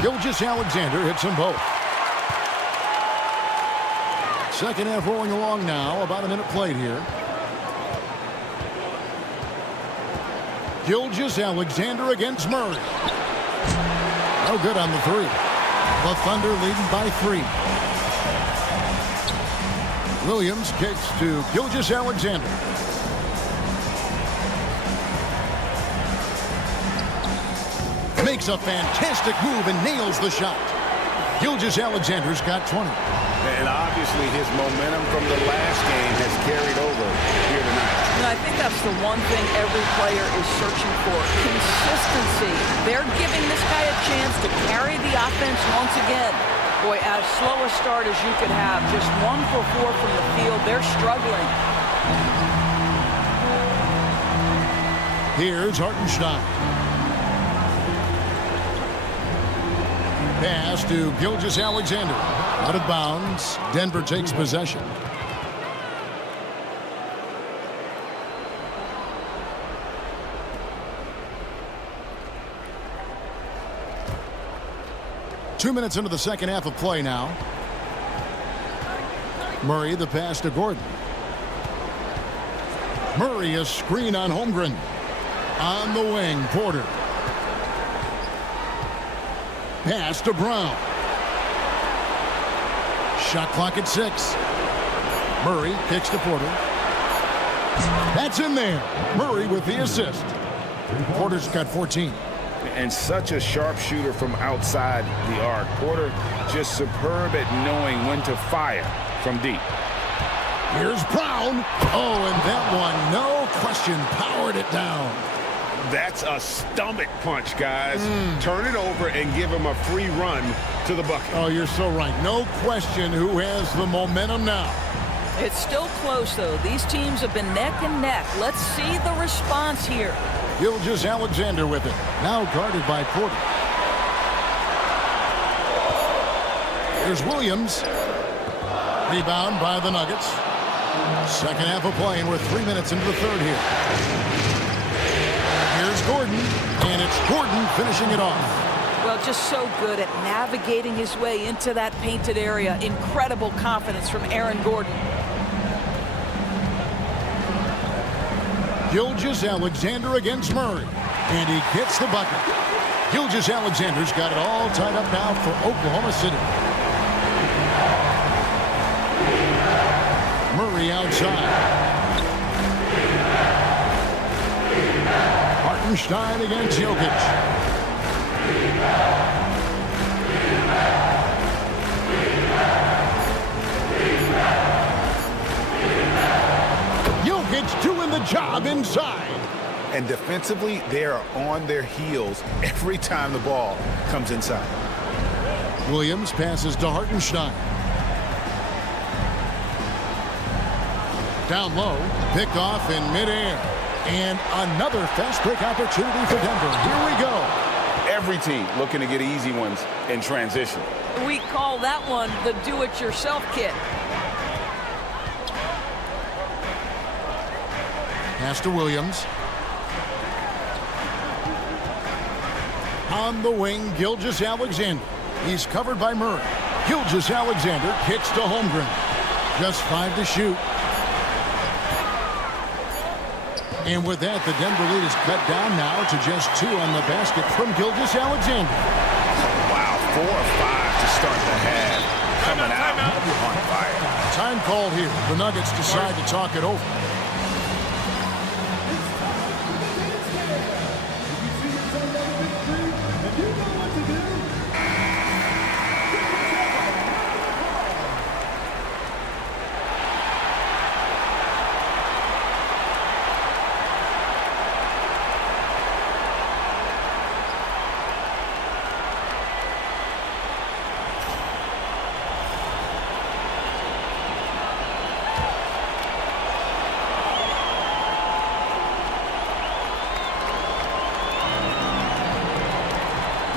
Gilgeous-Alexander hits them both. Second half rolling along now. About a minute played here. Gilgeous-Alexander against Murray. No good on the 3. The Thunder leading by 3. Williams kicks to Gilgeous-Alexander. Makes a fantastic move and nails the shot. Gilgeous-Alexander's got 20. And obviously his momentum from the last game has carried over here tonight. And I think that's the one thing every player is searching for. Consistency. They're giving this guy a chance to carry the offense once again. Boy, as slow a start as you could have. Just 1 for 4 from the field. They're struggling. Here's Hartenstein. Pass to Gilgeous-Alexander. Out of bounds. Denver takes possession. Two minutes into the second half of play now. Murray the pass to Gordon. Murray a screen on Holmgren. On the wing, Porter. Pass to Brown. Shot clock at 6. Murray kicks to Porter. That's in there. Murray with the assist. Porter's got 14. And such a sharp shooter from outside the arc. Porter just superb at knowing when to fire from deep. Here's Brown. Oh, and that one, no question, powered it down. That's a stomach punch, guys. Turn it over and give him a free run to the bucket. Oh, you're so right. No question who has the momentum now. It's still close, though. These teams have been neck and neck. Let's see the response here. Gilgeous-Alexander with it. Now guarded by Porter. Here's Williams. Rebound by the Nuggets. Second half of play, and we're 3 minutes into the third here. Here's Gordon, and it's Gordon finishing it off. Well, just so good at navigating his way into that painted area. Incredible confidence from Aaron Gordon. Gilgeous-Alexander against Murray. And he gets the bucket. Gilgeous-Alexander's got it all tied up now for Oklahoma City. Murray outside. Hartenstein against Jokic. Jokic doing the job inside. And defensively, they are on their heels every time the ball comes inside. Williams passes to Hartenstein. Down low, picked off in midair. And another fast break opportunity for Denver. Here we go. Every team looking to get easy ones in transition. We call that one the do-it-yourself kit. Pass to Williams. On the wing, Gilgeous-Alexander. He's covered by Murray. Gilgeous-Alexander kicks to Holmgren. Just 5 to shoot. And with that, the Denver lead is cut down now to just 2 on the basket from Gilgeous-Alexander. Wow, 4 or 5 to start the half. Coming out on fire. Time called here. The Nuggets decide to talk it over.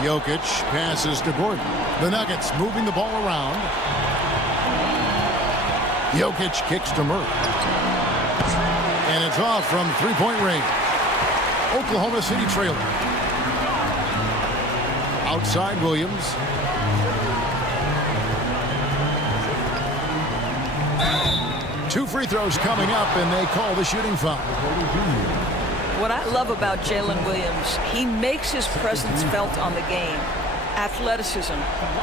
Jokic passes to Gordon. The Nuggets moving the ball around. Jokic kicks to Murray. And it's off from three-point range. Oklahoma City trailing. Outside Williams. Two free throws coming up, and they call the shooting foul. What I love about Jalen Williams, he makes his presence felt on the game. Athleticism,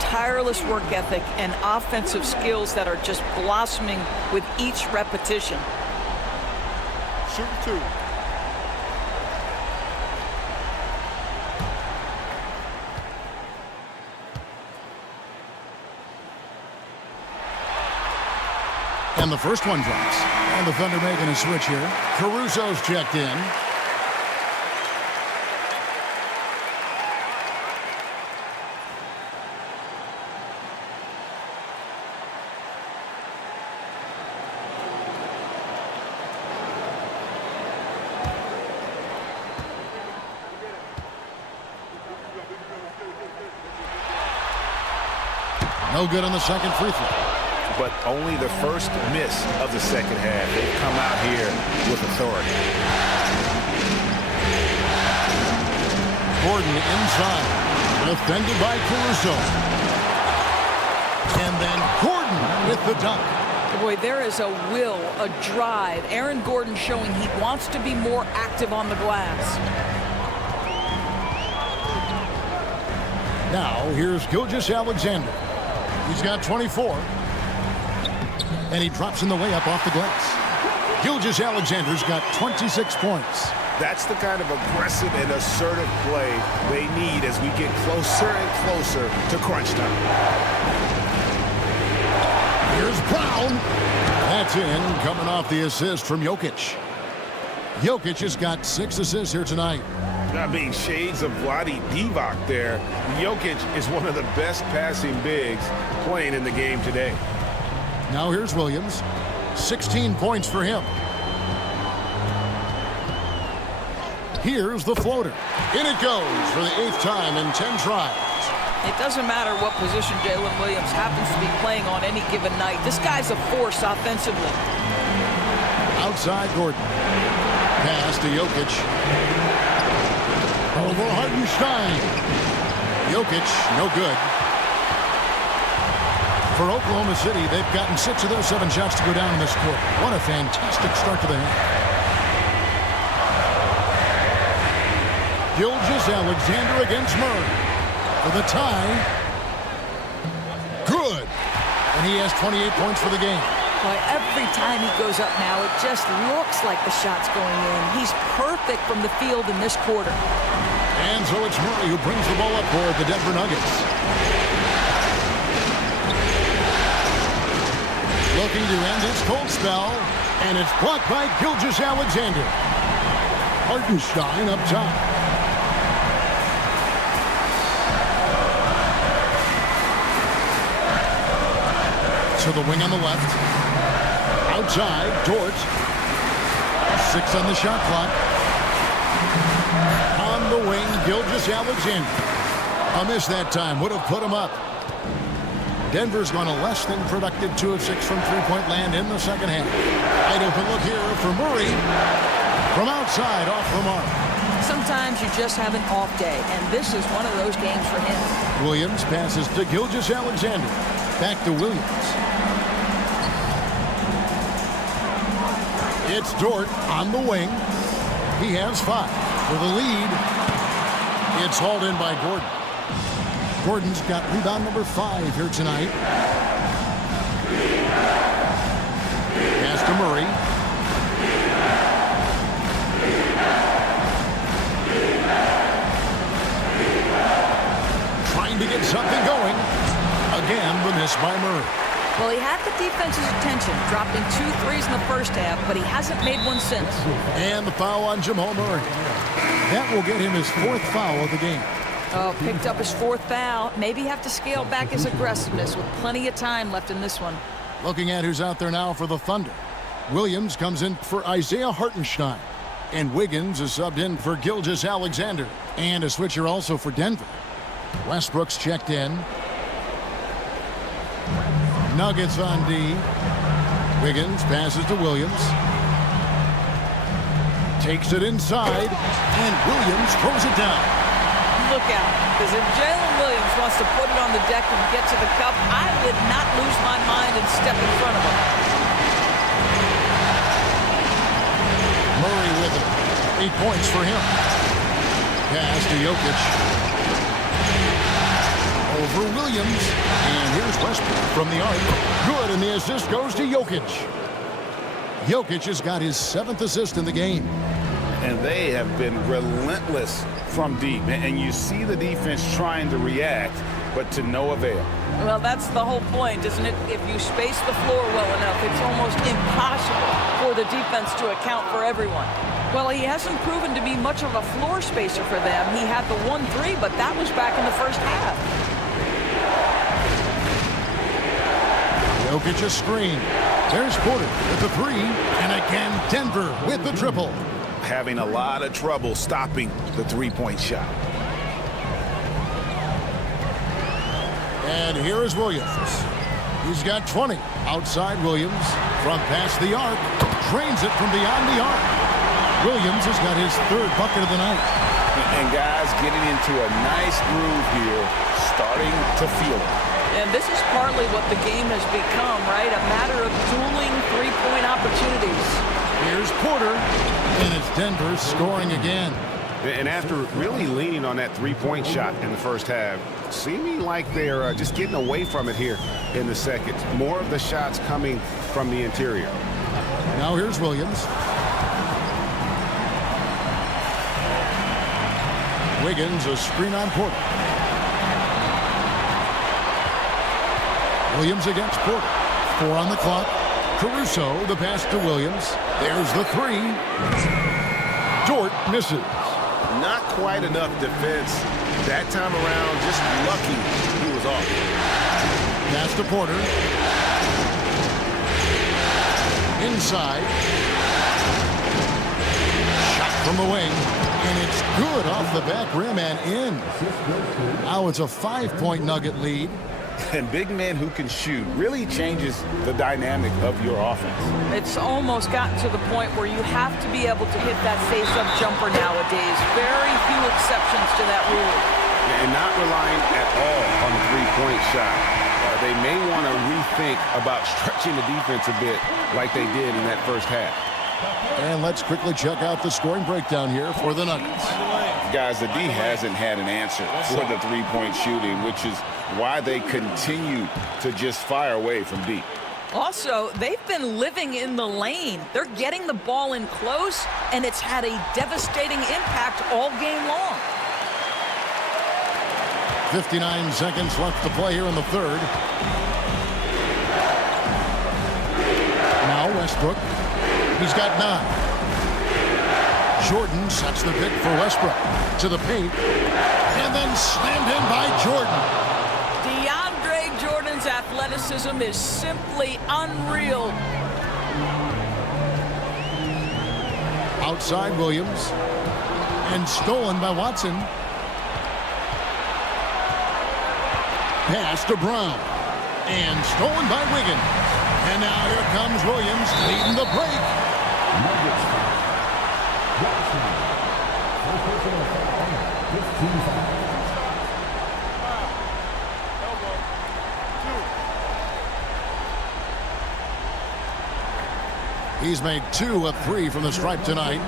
tireless work ethic, and offensive skills that are just blossoming with each repetition. Shoot 2. And the first one drops. And the Thunder making a switch here. Caruso's checked in. No good on the second free throw. But only the first miss of the second half. They've come out here with authority. Gordon inside. Defended by Caruso. And then Gordon with the dunk. Boy, there is a will, a drive. Aaron Gordon showing he wants to be more active on the glass. Now, here's Gilgeous-Alexander. He's got 24. And he drops in the layup off the glass. Gilgeous-Alexander's got 26 points. That's the kind of aggressive and assertive play they need as we get closer and closer to crunch time. Here's Brown. That's in, coming off the assist from Jokic. Jokic has got 6 assists here tonight. Not being shades of Vlade Divac there. Jokic is one of the best passing bigs playing in the game today. Now here's Williams. 16 points for him. Here's the floater. In it goes for the 8th time in 10 tries. It doesn't matter what position Jalen Williams happens to be playing on any given night. This guy's a force offensively. Outside Gordon. Pass to Jokic. Over Hartenstein. Jokic, no good. For Oklahoma City, they've gotten 6 of their 7 shots to go down in this quarter. What a fantastic start to the half. Gilgeous-Alexander against Murray. For the tie. Good. And he has 28 points for the game. Boy, every time he goes up now, it just looks like the shot's going in. He's perfect from the field in this quarter. And so it's Murray who brings the ball up for the Denver Nuggets. Looking to end his cold spell. And it's blocked by Gilgeous-Alexander. Hartenstein up top. To the wing on the left. Outside, Dort. 6 on the shot clock. On the wing, Gilgeous-Alexander. A miss that time. Would have put him up. Denver's gone a less than productive 2 of 6 from three-point land in the second half. Wide open look here for Murray. From outside, off the mark. Sometimes you just have an off day, and this is one of those games for him. Williams passes to Gilgeous-Alexander. Back to Williams. It's Dort on the wing. He has 5 for the lead. It's hauled in by Gordon. Gordon's got rebound number 5 here tonight. Pass to Murray. Trying to get something going. Again, the miss by Murray. Well, he had the defense's attention, dropping 2 threes in the first half, but he hasn't made one since. And the foul on Jamal Murray. That will get him his 4th foul of the game. Oh, picked up his 4th foul. Maybe have to scale back his aggressiveness with plenty of time left in this one. Looking at who's out there now for the Thunder. Williams comes in for Isaiah Hartenstein. And Wiggins is subbed in for Gilgeous-Alexander. And a switcher also for Denver. Westbrook's checked in. Nuggets on D. Wiggins passes to Williams. Takes it inside. And Williams throws it down. Look out, because if Jalen Williams wants to put it on the deck and get to the cup, I would not lose my mind and step in front of him. Murray with it. 8 points for him. Pass to Jokic. Over Williams. And here's Westbrook from the arc. Good, and the assist goes to Jokic. Jokic has got his 7th assist in the game. And they have been relentless from deep. And you see the defense trying to react, but to no avail. Well, that's the whole point, isn't it? If you space the floor well enough, it's almost impossible for the defense to account for everyone. Well, he hasn't proven to be much of a floor spacer for them. He had the 1-3, but that was back in the first half. Jokic a screen. There's Porter with the 3. And again, Denver with the triple. Having a lot of trouble stopping the three-point shot. And here is Williams. He's got 20. Outside Williams from past the arc. Drains it from beyond the arc. Williams has got his 3rd bucket of the night. And guys getting into a nice groove here, starting to feel it. And this is partly what the game has become, right? A matter of dueling three-point opportunities. Here's Porter, and it's Denver scoring again. And after really leaning on that three-point shot in the first half, seeming like they're just getting away from it here in the second. More of the shots coming from the interior. Now here's Williams. Wiggins, a screen on Porter. Williams against Porter. 4 on the clock. Caruso, the pass to Williams. There's the 3. Dort misses. Not quite enough defense that time around. Just lucky he was off. Pass to Porter. Inside. Shot from the wing. And it's good off the back rim and in. Now it's a 5-point Nugget lead. And big men who can shoot really changes the dynamic of your offense. It's almost gotten to the point where you have to be able to hit that face-up jumper nowadays. Very few exceptions to that rule. And not relying at all on the three-point shot. They may want to rethink about stretching the defense a bit like they did in that first half. And let's quickly check out the scoring breakdown here for the Nuggets. Guys, the D hasn't had an answer for the three-point shooting, which is why they continue to just fire away from deep. Also, they've been living in the lane. They're getting the ball in close, and it's had a devastating impact all game long. 59 seconds left to play here in the third. Now Westbrook. He's got 9. Jordan sets the pick for Westbrook. To the paint. And then slammed in by Jordan. DeAndre Jordan's athleticism is simply unreal. Outside Williams. And stolen by Watson. Pass to Brown. And stolen by Wiggins. And now here comes Williams leading the break. He's made 2 of 3 from the stripe tonight.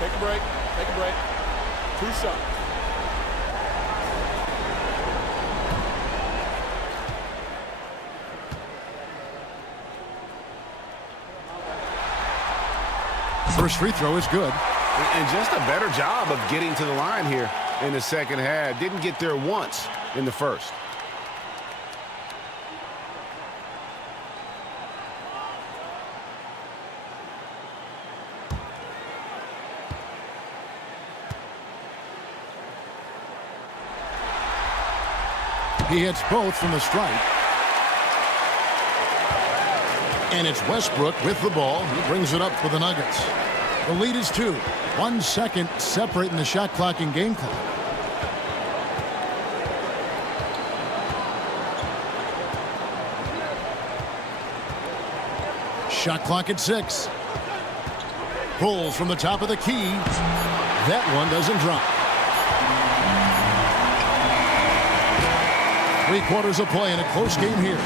Take a break. Take a break. 2 shots. First free throw is good. And just a better job of getting to the line here in the second half. Didn't get there once in the first. He hits both from the stripe. And it's Westbrook with the ball. He brings it up for the Nuggets. The lead is 2. 1 second separating the shot clock and game clock. Shot clock at 6. Pulls from the top of the key. That one doesn't drop. 3 quarters of play in a close game here.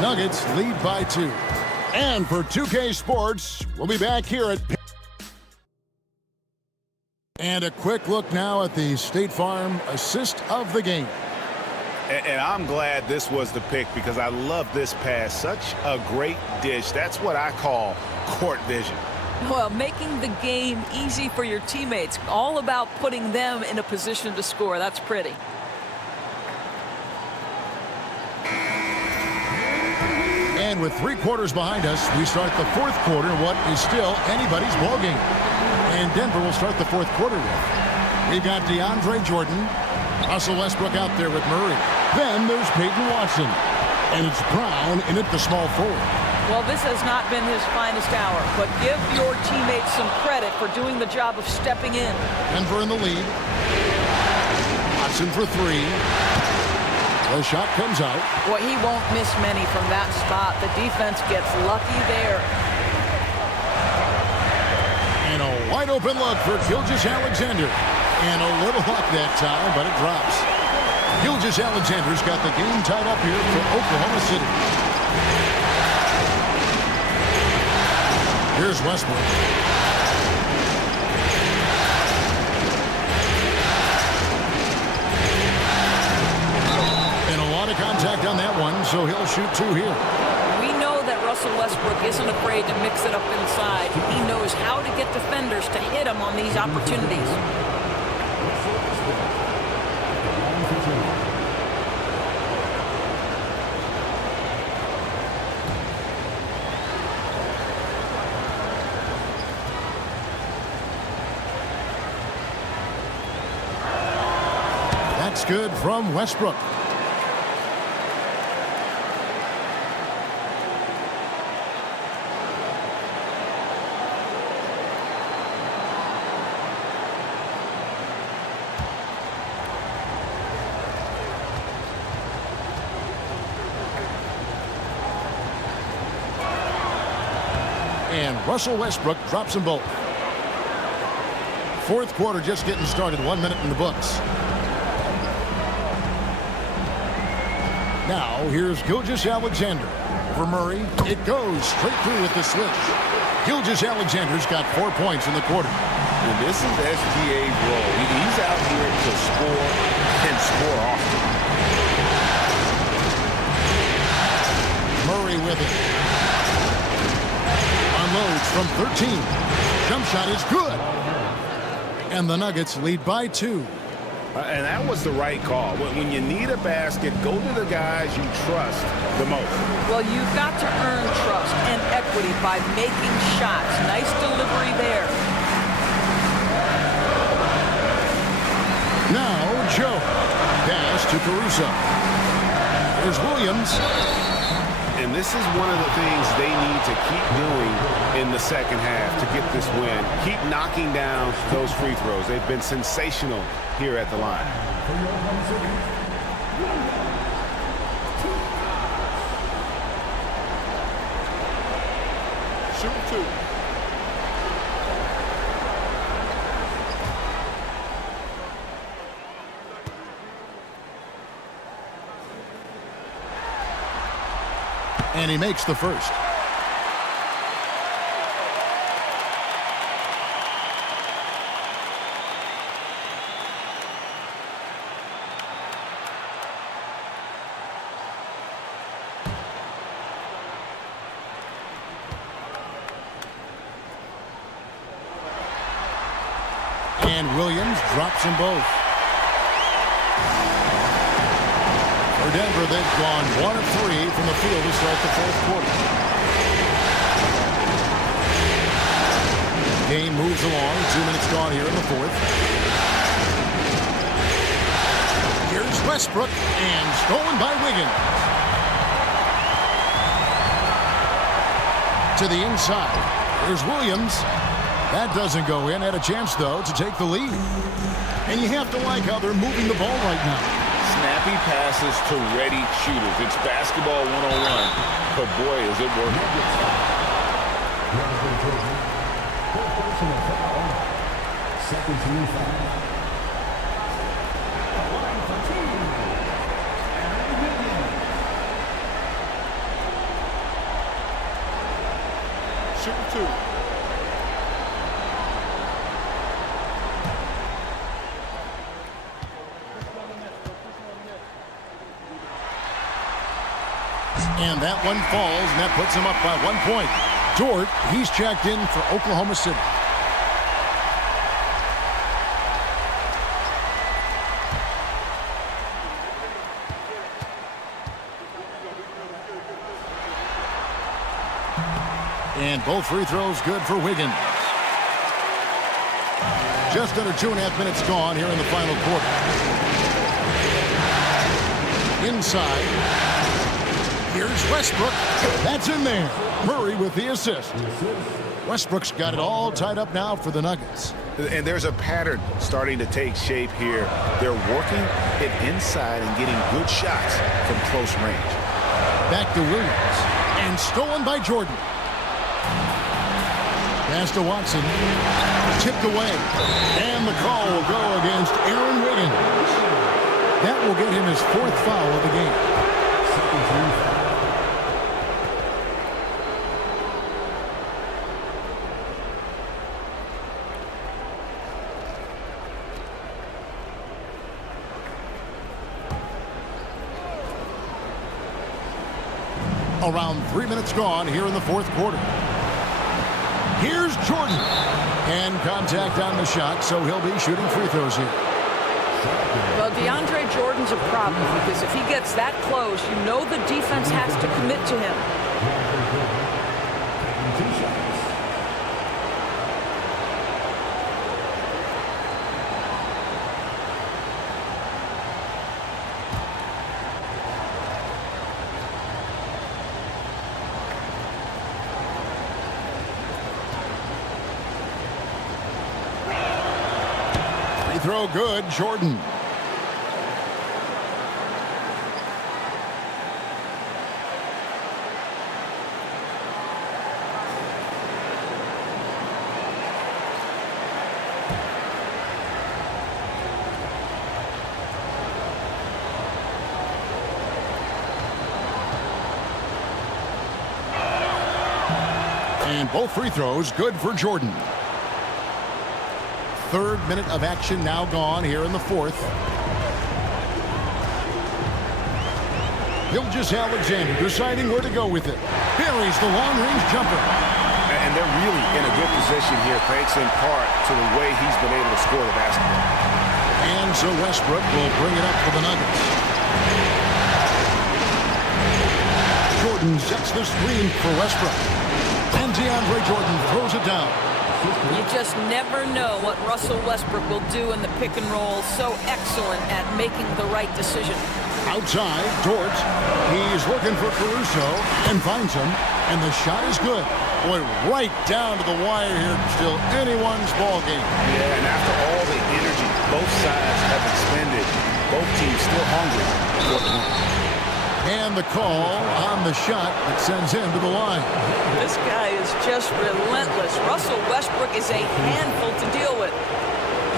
Nuggets lead by 2. And for 2K Sports, we'll be back here at... And a quick look now at the State Farm assist of the game. And I'm glad this was the pick because I love this pass. Such a great dish. That's what I call court vision. Well, making the game easy for your teammates. All about putting them in a position to score. That's pretty. And with 3 quarters behind us, we start the 4th quarter, what is still anybody's ball game. And Denver will start the 4th quarter with. We've got DeAndre Jordan, Russell Westbrook out there with Murray. Then there's Peyton Watson. And it's Brown in at the small forward. Well, this has not been his finest hour, but give your teammates some credit for doing the job of stepping in. Denver in the lead. Watson for 3. The shot comes out. Boy, he won't miss many from that spot. The defense gets lucky there. And a wide open look for Gilgeous-Alexander. And a little luck that time, but it drops. Gilgeous-Alexander's got the game tied up here for Oklahoma City. Here's Westbrook. Contact on that one, so he'll shoot 2 here. We know that Russell Westbrook isn't afraid to mix it up inside. He knows how to get defenders to hit him on these opportunities. That's good from Westbrook. And Russell Westbrook drops them both. 4th quarter just getting started. 1 minute in the books. Now, here's Gilgeous-Alexander. For Murray, it goes straight through with the switch. Gilgeous-Alexander's got 4 points in the quarter. And this is SGA's role. He's out here to score and score often. Murray with it. Unloads from 13. Jump shot is good. And the Nuggets lead by 2. And that was the right call. When you need a basket, go to the guys you trust the most. Well, you've got to earn trust and equity by making shots. Nice delivery there. Now, Joe. Pass to Caruso. There's Williams. And this is one of the things they need to keep doing in the second half to get this win. Keep knocking down those free throws. They've been sensational here at the line. Shoot 2. And he makes the first. And Williams drops them both. For Denver, they've gone 1 of 3 from the field to start the fourth quarter. Game moves along. 2 minutes gone here in the fourth. Here's Westbrook, and stolen by Wiggins. To the inside. Here's Williams. That doesn't go in. Had a chance, though, to take the lead. And you have to like how they're moving the ball right now. Snappy passes to ready shooters. It's basketball 101. But boy, is it working. Second team foul. Shoot 2. And that one falls, and that puts him up by 1 point. Dort, he's checked in for Oklahoma City. And both free throws good for Wiggins. Just under 2.5 minutes gone here in the final quarter. Inside. Here's Westbrook. That's in there. Murray with the assist. Westbrook's got it all tied up now for the Nuggets. And there's a pattern starting to take shape here. They're working it inside and getting good shots from close range. Back to Williams. And stolen by Jordan. Pass to Watson. Tipped away. And the call will go against Aaron Wiggins. That will get him his 4th foul of the game. Second team foul. Around 3 minutes gone here in the fourth quarter. Here's Jordan. And contact on the shot, so he'll be shooting free throws here. Well, DeAndre Jordan's a problem because if he gets that close, you know the defense has to commit to him. Free throw good, Jordan. And both free throws good for Jordan. Third minute of action now gone here in the fourth. Gilgeous-Alexander deciding where to go with it. Buries the long-range jumper. And they're really in a good position here, thanks in part to the way he's been able to score the basketball. And so Westbrook will bring it up for the Nuggets. Jordan sets the screen for Westbrook. And DeAndre Jordan throws it down. You just never know what Russell Westbrook will do in the pick and roll. So excellent at making the right decision. Outside, Dort. He's looking for Caruso and finds him. And the shot is good. Boy, right down to the wire here. Still anyone's ball game. Yeah, and after all the energy both sides have expended, both teams still hungry for the win. And the call on the shot that sends him to the line. This guy is just relentless. Russell Westbrook is a handful to deal with.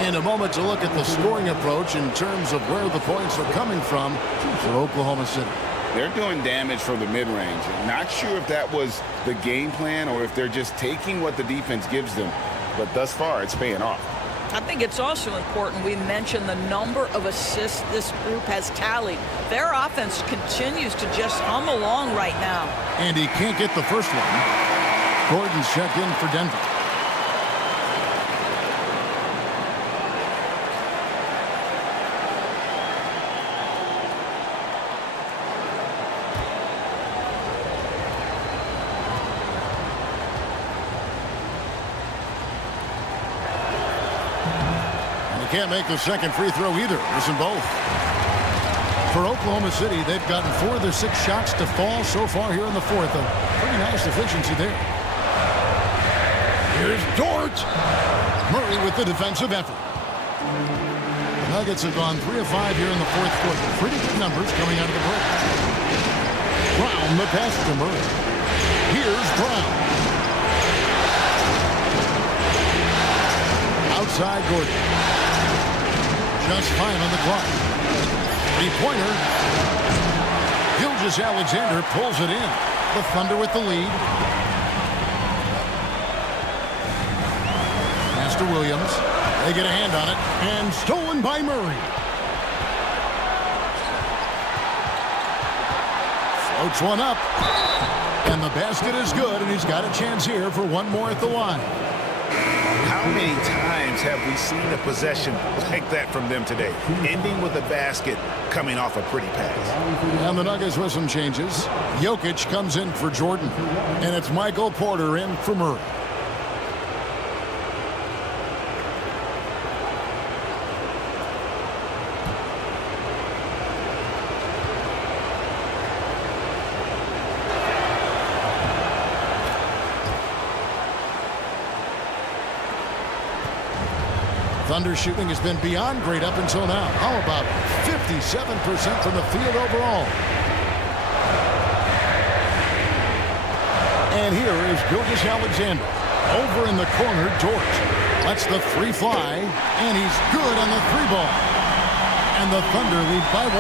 In a moment to look at the scoring approach in terms of where the points are coming from for Oklahoma City. They're doing damage from the mid-range. Not sure if that was the game plan or if they're just taking what the defense gives them. But thus far, it's paying off. I think it's also important we mention the number of assists this group has tallied. Their offense continues to just hum along right now. And he can't get the first one. Gordon's checked in for Denver. Can't make the second free throw either. Missing both. For Oklahoma City, they've gotten 4 of their 6 shots to fall so far here in the fourth. A pretty nice efficiency there. Here's Dort. Murray with the defensive effort. The Nuggets have gone 3 of 5 here in the fourth quarter. Pretty good numbers coming out of the break. Brown the pass to Murray. Here's Brown. Outside Gordon. Just 5 on the clock. Three-pointer. Gilgeous-Alexander pulls it in. The Thunder with the lead. Pass to Williams. They get a hand on it. And stolen by Murray. Floats one up. And the basket is good, and he's got a chance here for one more at the line. How many times have we seen a possession like that from them today? Ending with a basket, coming off a pretty pass. And the Nuggets with some changes. Jokic comes in for Jordan. And it's Michael Porter in for Murray. Thunder shooting has been beyond great up until now. How about 57% from the field overall? And here is Gilgeous-Alexander. Over in the corner, Dort lets the three fly, and he's good on the 3-ball. And the Thunder lead by 1.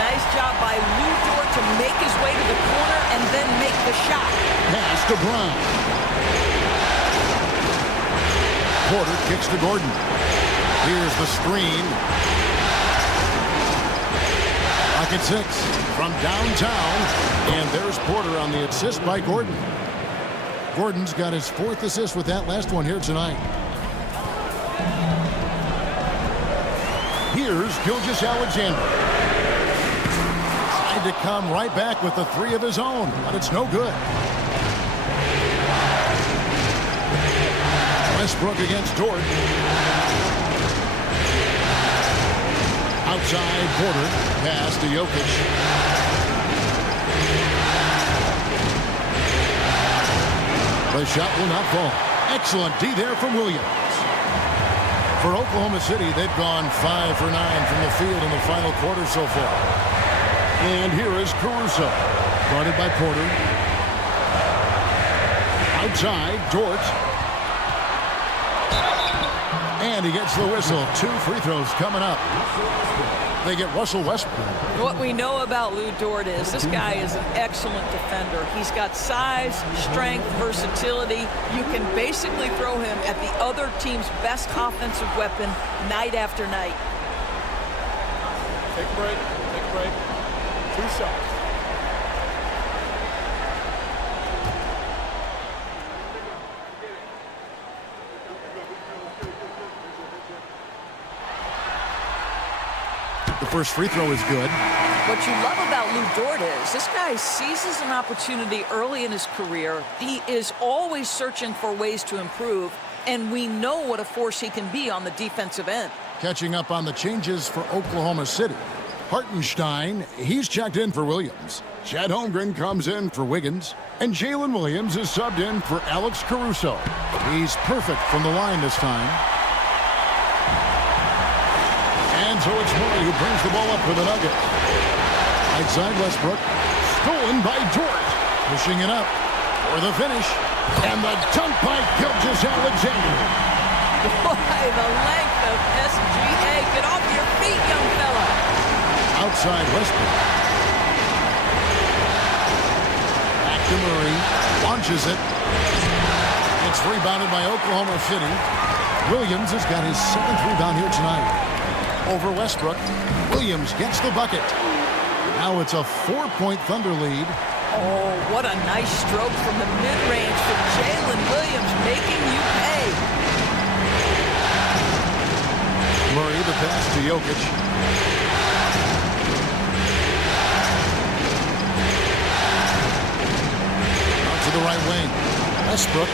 Nice job by Lou Dort to make his way to the corner and then make the shot. Pass to Brown. Porter kicks to Gordon. Here's the screen. Pocket 6 from downtown. And there's Porter on the assist by Gordon. Gordon's got his 4th assist with that last one here tonight. Here's Gilgeous-Alexander. Tried to come right back with the 3 of his own, but it's no good. Westbrook against Dort. Outside Porter. Pass to Jokic. The shot will not fall. Excellent D there from Williams. For Oklahoma City, they've gone 5 for 9 from the field in the final quarter so far. And here is Caruso. Guarded by Porter. Outside, Dort. And he gets the whistle. 2 free throws coming up. They get Russell Westbrook. What we know about Lou Dort is this guy is an excellent defender. He's got size, strength, versatility. You can basically throw him at the other team's best offensive weapon night after night. Take a break. Take a break. 2 shots. The first free throw is good. What you love about Lou Dort is this guy seizes an opportunity early in his career. He is always searching for ways to improve, and we know what a force he can be on the defensive end. Catching up on the changes for Oklahoma City. Hartenstein, he's checked in for Williams. Chet Holmgren comes in for Wiggins. And Jalen Williams is subbed in for Alex Caruso. He's perfect from the line this time. And so it's Murray who brings the ball up for the Nuggets. Right side Westbrook. Stolen by Dort. Pushing it up for the finish. And the dunk by Gilgeous-Alexander. Boy, the length of SGA. Get off your feet, young fella. Outside Westbrook. Back to Murray. Launches it. It's rebounded by Oklahoma City. Williams has got his 7th rebound here tonight. Over Westbrook. Williams gets the bucket. Now it's a 4-point Thunder lead. Oh, what a nice stroke from the mid-range for Jalen Williams, making you pay. Murray, the pass to Jokic. Out to the right wing. Westbrook.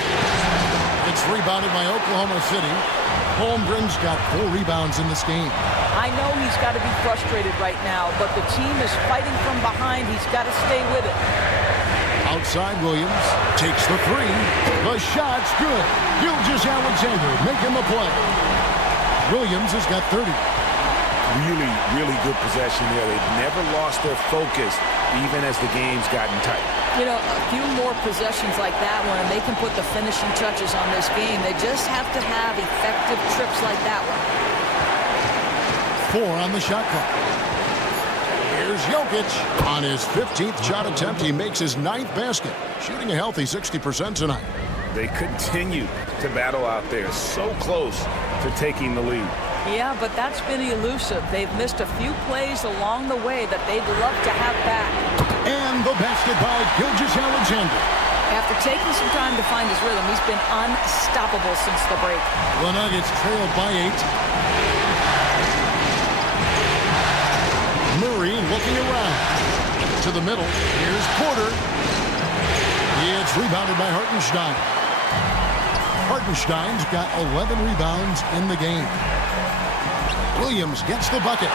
It's rebounded by Oklahoma City. Holmgren's got 4 rebounds in this game. I know he's got to be frustrated right now, but the team is fighting from behind. He's got to stay with it. Outside Williams takes the 3. The shot's good. Gilgeous-Alexander making the play. Williams has got 30. Really, really good possession there. They've never lost their focus, even as the game's gotten tight. You know, a few more possessions like that one, and they can put the finishing touches on this game. They just have to have effective trips like that one. 4 on the shot clock. Here's Jokic. On his 15th shot attempt, he makes his 9th basket, shooting a healthy 60% tonight. They continue to battle out there, so close to taking the lead. Yeah, but that's been elusive. They've missed a few plays along the way that they'd love to have back. And the basket by Gilgeous-Alexander. After taking some time to find his rhythm, he's been unstoppable since the break. The Nuggets trail by 8. Murray looking around. To the middle. Here's Porter. It's rebounded by Hartenstein. Hartenstein's got 11 rebounds in the game. Williams gets the bucket.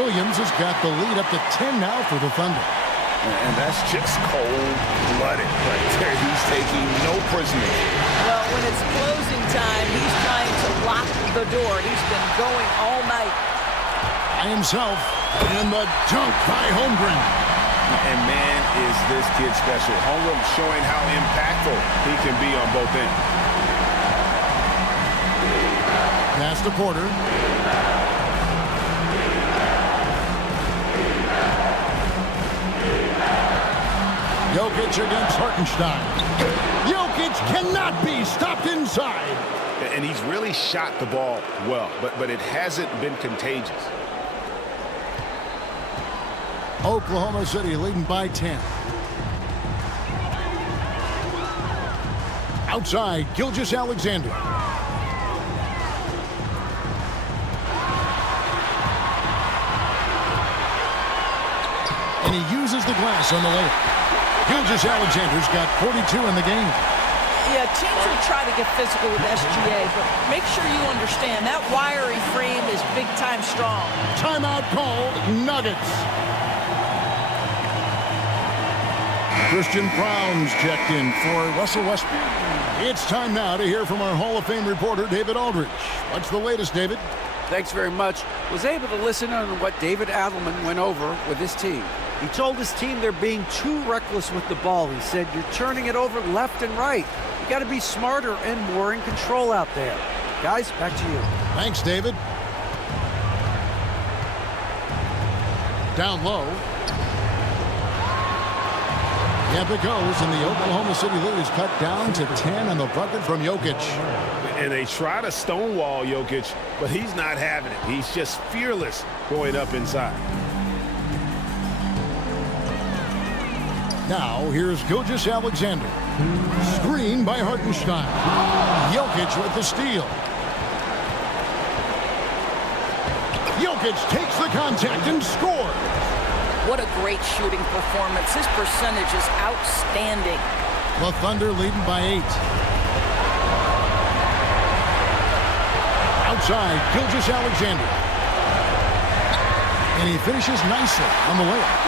Williams has got the lead up to 10 now for the Thunder. And that's just cold-blooded right there. He's taking no prisoners. Well, when it's closing time, he's trying to lock the door. He's been going all night. By himself. And the dunk by Holmgren. And man, is this kid special. Holmgren showing how impactful he can be on both ends. Pass to Porter. Jokic against Hartenstein. Jokic cannot be stopped inside. And he's really shot the ball well, but it hasn't been contagious. Oklahoma City leading by 10. Outside, Gilgeous-Alexander. And he uses the glass on the layup. Gilgeous-Alexander's got 42 in the game. Yeah, teams will try to get physical with SGA, but make sure you understand that wiry frame is big-time strong. Timeout called, Nuggets. Christian Brown's checked in for Russell Westbrook. It's time now to hear from our Hall of Fame reporter, David Aldridge. What's the latest, David? Thanks very much. Was able to listen on what David Adelman went over with his team. He told his team they're being too reckless with the ball. He said, you're turning it over left and right. You got to be smarter and more in control out there. Guys, back to you. Thanks, David. Down low. Yep, it goes, and the Oklahoma City lead is cut down to 10 on the bucket from Jokic. And they try to stonewall Jokic, but he's not having it. He's just fearless going up inside. Now, here's Gilgeous-Alexander. Screen by Hartenstein. Jokic with the steal. Jokic takes the contact and scores. What a great shooting performance. His percentage is outstanding. The Thunder leading by 8. Outside, Gilgeous-Alexander. And he finishes nicely on the layup.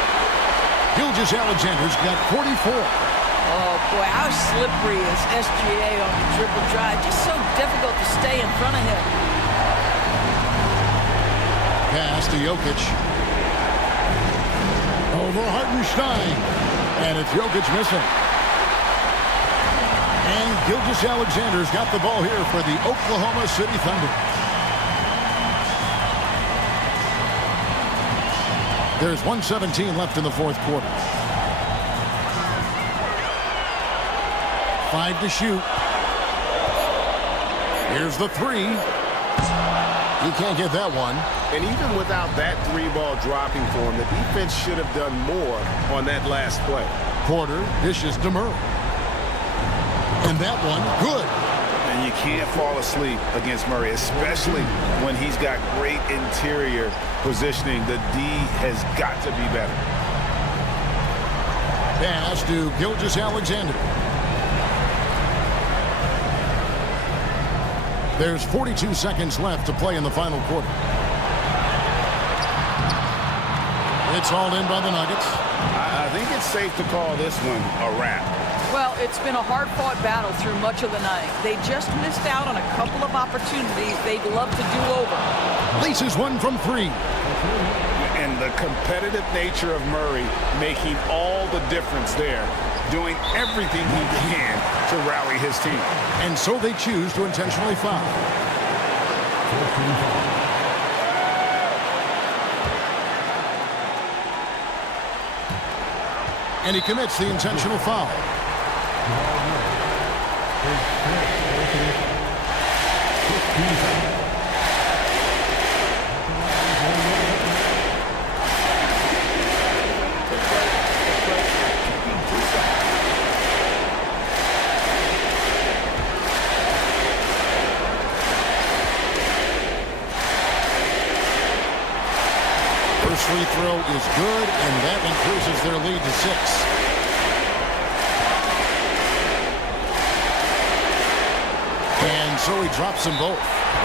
Gilgeous-Alexander's got 44. Oh, boy, how slippery is SGA on the dribble drive. Just so difficult to stay in front of him. Pass to Jokic. Over Hartenstein. And it's Jokic missing. And Gilgeous-Alexander's got the ball here for the Oklahoma City Thunder. There's 1:17 left in the fourth quarter. 5 to shoot. Here's the 3. He can't get that one. And even without that 3-ball dropping for him, the defense should have done more on that last play. Porter dishes to Murray. And that one, good. And you can't fall asleep against Murray, especially when he's got great interior positioning. The D has got to be better. Pass to Gilgeous-Alexander. There's 42 seconds left to play in the final quarter. It's hauled in by the Nuggets. I think it's safe to call this one a wrap. Well, it's been a hard-fought battle through much of the night. They just missed out on a couple of opportunities they'd love to do over. Laces one from 3. And the competitive nature of Murray making all the difference there, doing everything he can to rally his team. And so they choose to intentionally foul. And he commits the intentional foul. First free throw is good, and that increases their lead to 6. And so he drops them both.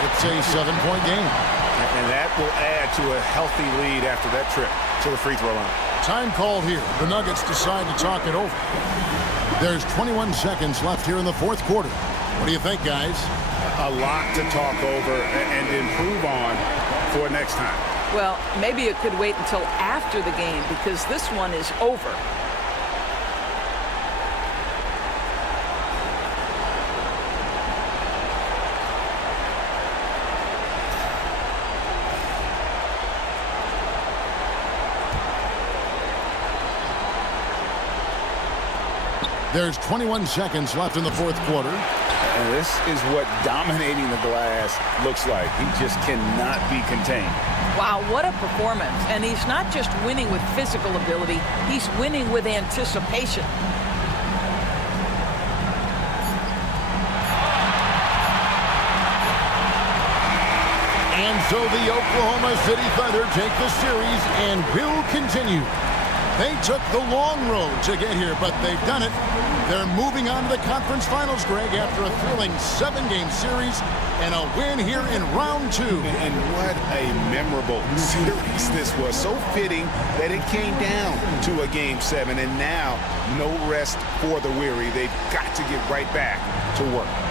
It's a 7-point game. And that will add to a healthy lead after that trip to the free throw line. Time called here. The Nuggets decide to talk it over. There's 21 seconds left here in the fourth quarter. What do you think, guys? A lot to talk over and improve on for next time. Well, maybe it could wait until after the game because this one is over. There's 21 seconds left in the fourth quarter. And this is what dominating the glass looks like. He just cannot be contained. Wow, what a performance. And he's not just winning with physical ability, he's winning with anticipation. And so the Oklahoma City Thunder take the series and will continue. They took the long road to get here, but they've done it. They're moving on to the conference finals, Greg, after a thrilling 7-game series and a win here in round 2. And what a memorable series this was. So fitting that it came down to a Game 7, and now no rest for the weary. They've got to get right back to work.